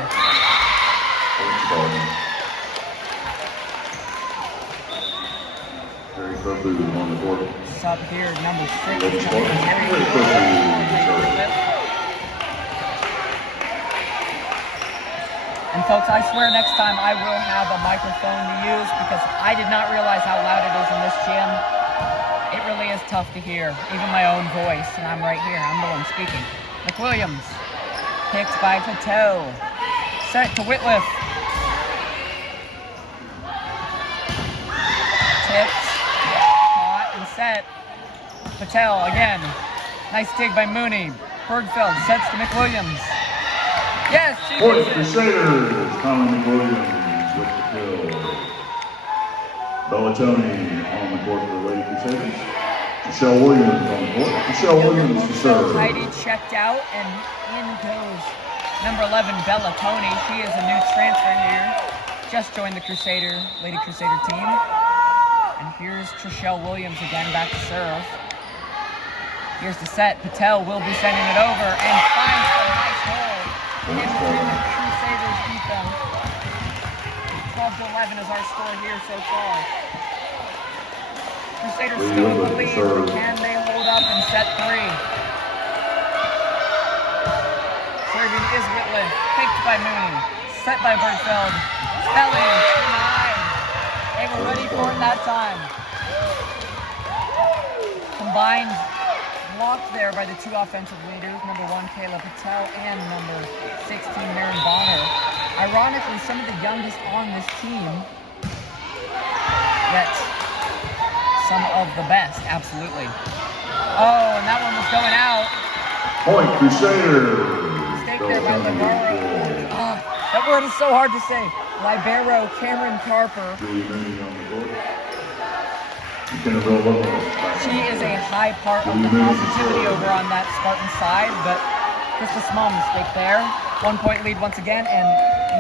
Very Purple on the board. Up here, number 6. And folks, I swear next time I will have a microphone to use, because I did not realize how loud it is in this gym. It really is tough to hear, even my own voice, and I'm right here, I'm the one speaking. McWilliams, picks by Patel, set to Whitliff. Tips, caught, and set. Patel again. Nice dig by Mooney. Bergfeld sets to McWilliams. Yes, she Point gets it. Crusaders, Conley McWilliams with the kill. Bellatoni on the court for the Lady Crusaders. Michelle Williams on the court. Michelle Williams to serve. Heidi checked out, and in goes number 11, Bellatoni. She is a new transfer here. Just joined the Lady Crusader team. And here's Trishelle Williams again, back to serve. Here's the set. Patel will be sending it over and finds a nice hole in the Crusaders defense. 12-11 is our score here so far. Crusaders still in the lead, but can they hold up in set 3? Serving is Whitland, picked by Mooney, set by Bergfeld, Spelling, denied. They were ready for it that time. Combined block there by the two offensive leaders, number 1, Kayla Patel, and number 16, Maren Bonner. Ironically, some of the youngest on this team, yet some of the best, absolutely. Oh, and that one was going out. Point Crusaders. Mistake there by Libero. That word is so hard to say. Libero, Cameron Carper. She is a high part of the positivity over on that Spartan side, but just a small mistake there. 1 point lead once again, and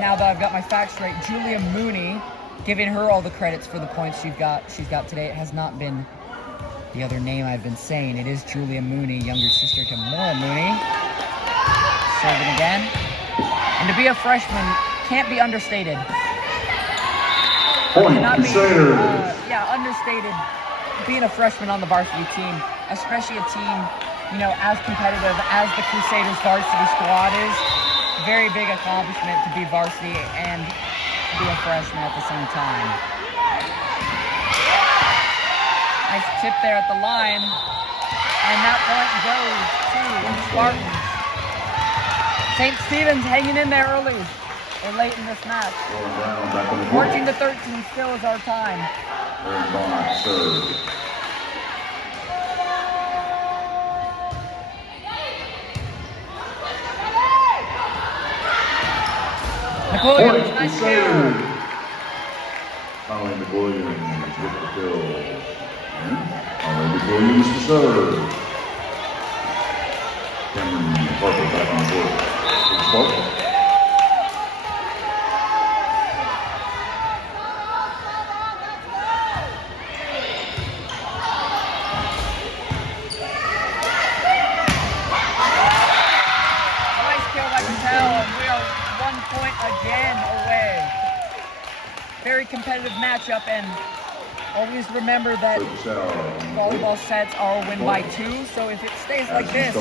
now that I've got my facts straight, Julia Mooney, giving her all the credits for the points she's got today. It has not been the other name I've been saying. It is Julia Mooney, younger sister to Maura Mooney. Serving again. And to be a freshman can't be understated. Point Cannot be, Crusaders. understated. Being a freshman on the varsity team, especially a team, as competitive as the Crusaders varsity squad is, very big accomplishment to be varsity and be a freshman at the same time. Nice tip there at the line, and that point goes to Spartans. St. Stephen's hanging in there early or late in this match. 14-13 still is our time. McWilliams, nice kill. Conley McWilliams with the kill. Conley McWilliams to serve. Cameron Parker back on the board. Spartan. Again away. Very competitive matchup, and always remember that volleyball sets are a win by 2, so if it stays like this,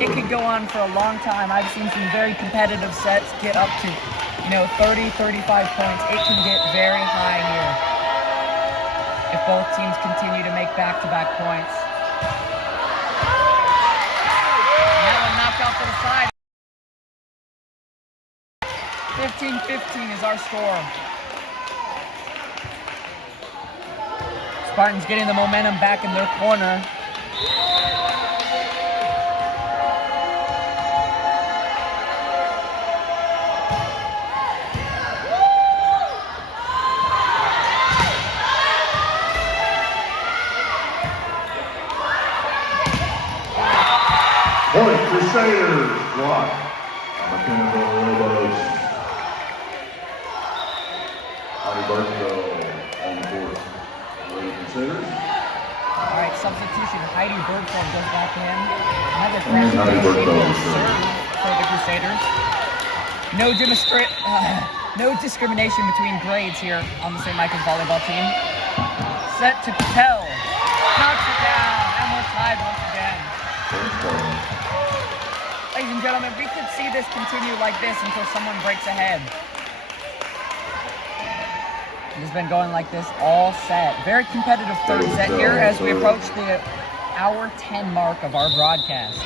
it could go on for a long time. I've seen some very competitive sets get up to 30, 35 points. It can get very high here if both teams continue to make back-to-back points. That one knocked out to the side. 15-15 is our score. Spartans getting the momentum back in their corner. Point Crusaders block. On the board. Lady Crusaders. All right, substitution. Heidi Bergfeld goes back in. Another freshman serve for the Crusaders. No discrimination between grades here on the St. Michael's volleyball team. Set to Patel. Knocks it down, and we're tied once again. Ladies and gentlemen, we could see this continue like this until someone breaks ahead. It's been going like this all set. Very competitive third set here as we approach the hour 10 mark of our broadcast.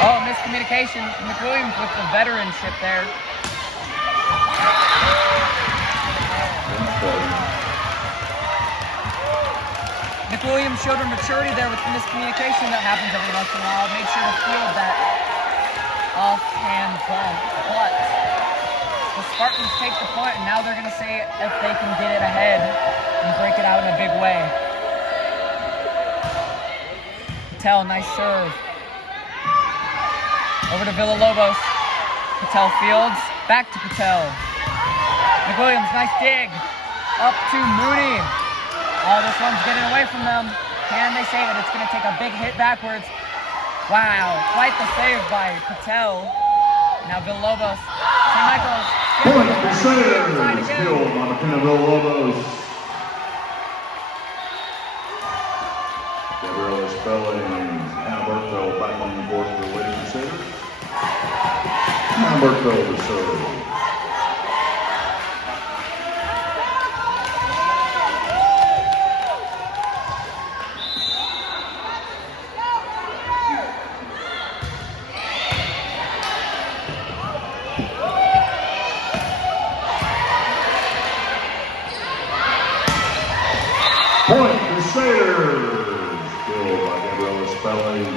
Oh, missed miscommunication. McWilliams with the veteranship there. McWilliams showed her maturity there with the miscommunication that happens every once in a while. Made sure to field that offhand bump. But the Spartans take the point, and now they're going to see if they can get it ahead and break it out in a big way. Patel, nice serve. Over to Villalobos. Patel fields. Back to Patel. McWilliams, nice dig. Up to Mooney. Oh, this one's getting away from them. Can they save it? It's going to take a big hit backwards. Wow, quite the save by Patel. Now Villalobos. St. Michael's. Point Crusaders. Skill on the pin of Villalobos. Gabriella Spelling. Hannah Berkfeld back on the board for the Lady Crusaders. Hannah Berkfeld to serve. Point Crusaders. Skill by Gabriella Spelling.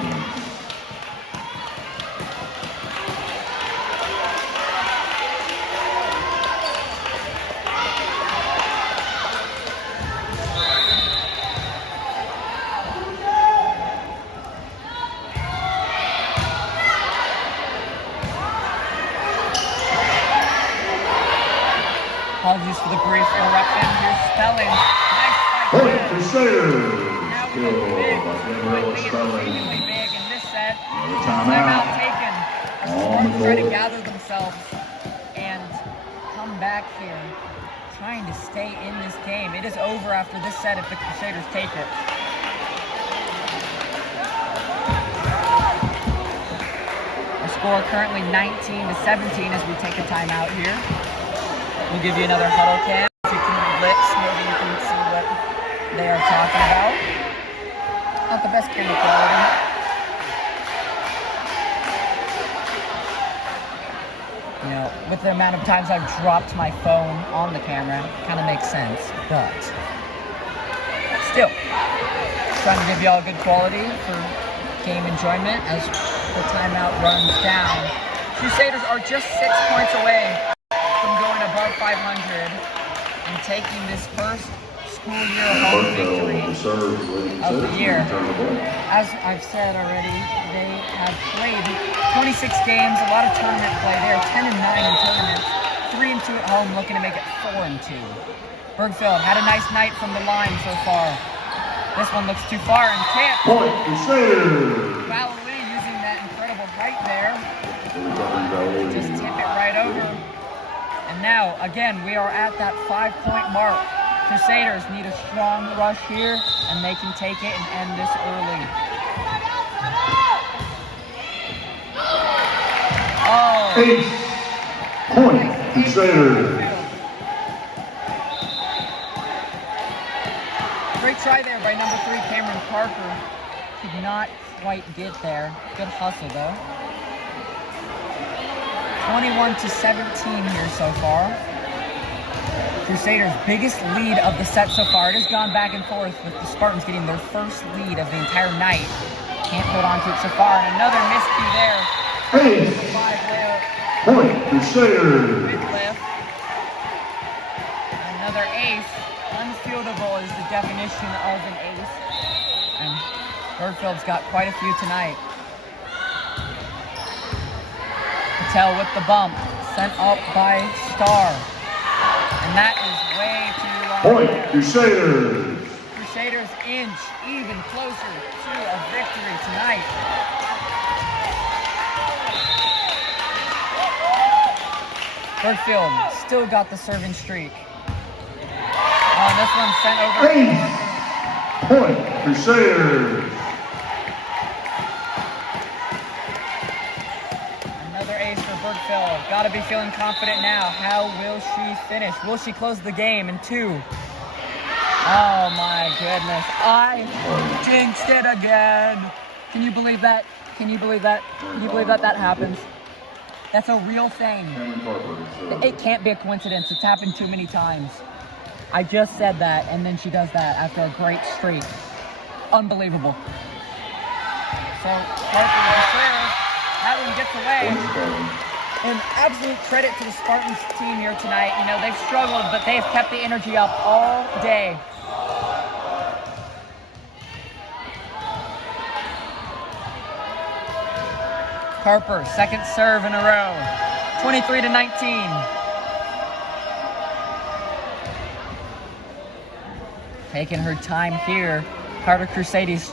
Apologies for the brief interruption. Here's Spelling. Nice spike Point there. Crusaders. Now we Skill go big. by Gabriella Lead is Spelling. exceedingly big in this set. Another Timeout timeout. taken. On The the Spartans try to board. gather themselves and come back here, trying to stay in this game. It is over after this set if the Crusaders take it. Our score currently 19-17 as we take a timeout here. We'll give you another huddle cam. If you can lips, maybe you can see what they are talking about. Not the best camera quality. You know, with the amount of times I've dropped my phone on the camera, it kind of makes sense. But still, trying to give you all good quality for game enjoyment as the timeout runs down. Crusaders are just 6 points away from going above 500 and taking this first school year home victory of the year. As I've said already, they have played 26 games, a lot of tournament play. They are 10-9 in tournaments, 3-2 at home, looking to make it 4-2. Bergfield had a nice night from the line so far. This one looks too far and can't. Point Crusaders. Valley using that incredible height there. Just tip it right over. And now, again, we are at that 5-point mark. Crusaders need a strong rush here, and they can take it and end this early. Oh. Ace. Point Crusaders. Great try there by number 3, Cameron Parker. Could not quite get there. Good hustle, though. 21-17 here so far. Crusaders' biggest lead of the set so far. It has gone back and forth with the Spartans getting their first lead of the entire night. Can't hold on to it so far. And another miscue there. Ace. 5-there. Point Crusaders. Mid lift. Another ace. Unfieldable is the definition of an ace. And Bergfield's got quite a few tonight. Patel with the bump. Sent up by Starr. And that is way too long. Point Crusaders. Crusaders inch even closer to a victory tonight. Bergfield still got the serving streak. Oh, this one sent over. Ace. Point Crusaders. Another ace for Bergfield. Got to be feeling confident now. How will she finish? Will she close the game in 2? Oh my goodness. I jinxed it again. Can you believe that? Can you believe that? Can you believe that that happens? That's a real thing. Cameron Carper. It can't be a coincidence. It's happened too many times. I just said that, and then she does that after a great streak. Unbelievable. So, Harper with the serve. That one gets away. And absolute credit to the Spartans team here tonight. You know, they've struggled, but they've kept the energy up all day. Harper, second serve in a row. 23-19. Taking her time here. Carter Crusaders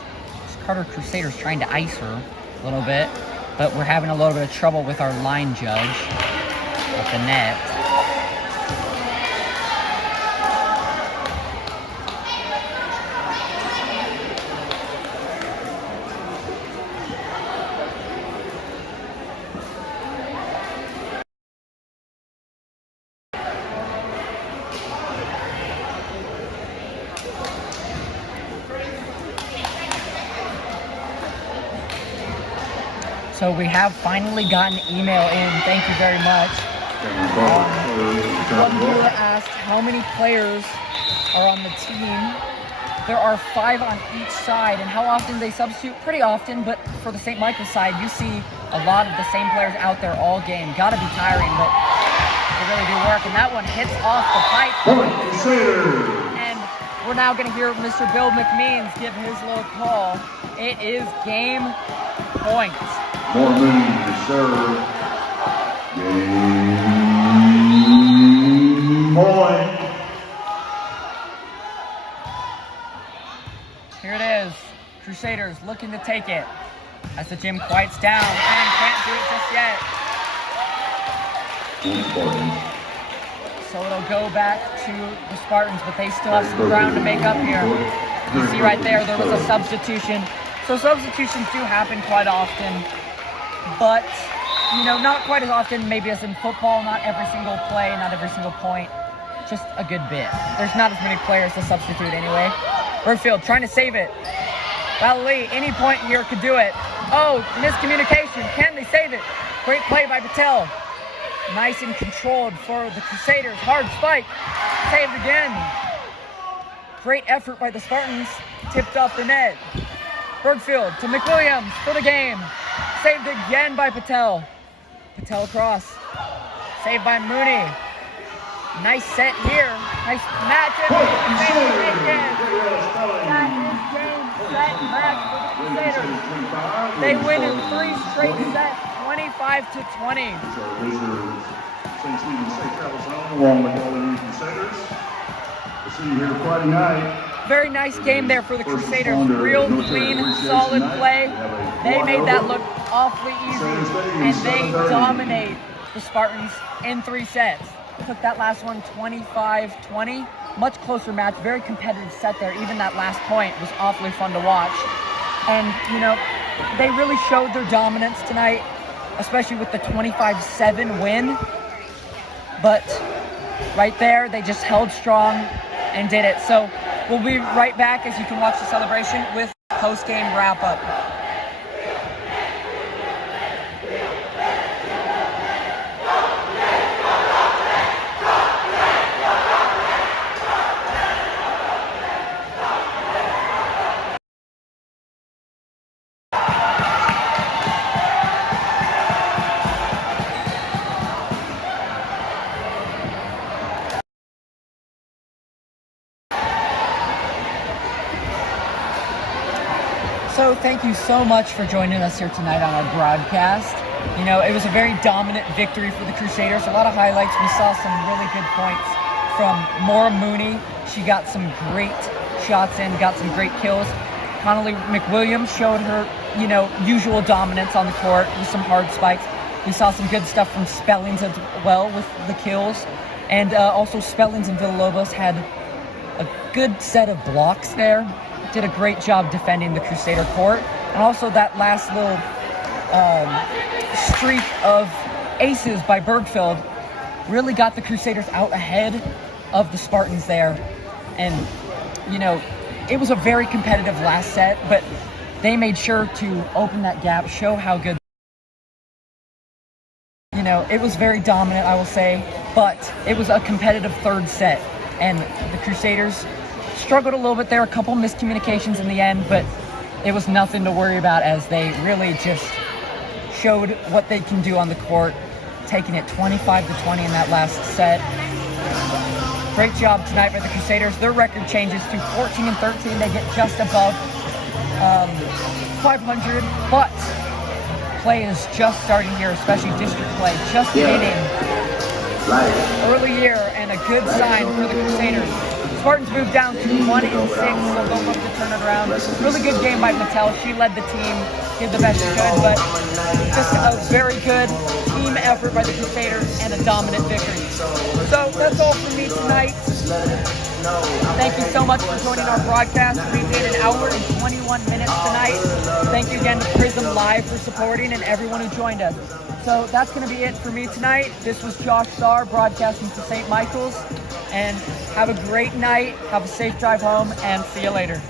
trying to ice her a little bit, but we're having a little bit of trouble with our line judge at the net. So we have finally gotten email in. Thank you very much. One viewer asked how many players are on the team. There are 5 on each side, and how often they substitute? Pretty often, but for the St. Michael's side, you see a lot of the same players out there all game. Gotta be tiring, but they really do work. And that one hits off the pipe. And we're now gonna hear Mr. Bill McMeans give his little call. It is game point. More Mooney to serve. Game point. Here it is. Crusaders looking to take it. As the gym quiets down and can't do it just yet. So it'll go back to the Spartans, but they still have some ground to make up here. You see right there was a substitution. So substitutions do happen quite often, but, you know, not quite as often maybe as in football. Not every single play, not every single point, just a good bit. There's not as many players to substitute anyway. Bergfield trying to save it. Valley, any point here could do it. Oh, miscommunication. Can they save it? Great play by Patel. Nice and controlled for the Crusaders. Hard spike. Saved again. Great effort by the Spartans. Tipped off the net. Bergfield to McWilliams for the game. Saved again by Patel. Patel across. Saved by Mooney. Nice set here. Nice match. That is game set back for the Crusaders. They win in 3 straight sets, 25-20. St. Stephen's Safe Travel Zone, along with all the new Crusaders. We'll see you here Friday night. Very nice game there for the Crusaders. Real clean, solid play. They made that look awfully easy, and they dominate the Spartans in 3 sets. Took that last one 25-20. Much closer match, very competitive set there. Even that last point was awfully fun to watch. And, you know, they really showed their dominance tonight, especially with the 25-7 win. But right there, they just held strong and did it. So we'll be right back as you can watch the celebration with post-game wrap-up. So thank you so much for joining us here tonight on our broadcast. You know, it was a very dominant victory for the Crusaders. A lot of highlights. We saw some really good points from Maura Mooney. She got some great shots in, got some great kills. Connolly McWilliams showed her, you know, usual dominance on the court with some hard spikes. We saw some good stuff from Spellings as well with the kills. And also Spellings and Villalobos had a good set of blocks there. Did a great job defending the Crusader court. And also that last little streak of aces by Bergfield really got the Crusaders out ahead of the Spartans there. And, you know, it was a very competitive last set, but they made sure to open that gap, show how good. You know, it was very dominant, I will say, but it was a competitive third set, and the Crusaders struggled a little bit there, a couple miscommunications in the end, but it was nothing to worry about as they really just showed what they can do on the court, taking it 25-20 in that last set. Great job tonight by the Crusaders. Their record changes to 14-13. They get just above 500, but play is just starting here, especially district play, just beginning. Early year and a good sign for the Crusaders. Spartans moved down to 1-6, so they'll look to turn it around. Really good game by Mattel. She led the team, did the best she could, but just a very good team effort by the Crusaders and a dominant victory. So that's all from me tonight. Thank you so much for joining our broadcast. We did an hour and 21 minutes tonight. Thank you again to Prism Live for supporting and everyone who joined us. So that's going to be it for me tonight. This was Josh Starr broadcasting to St. Michael's. And have a great night, have a safe drive home, and see you later.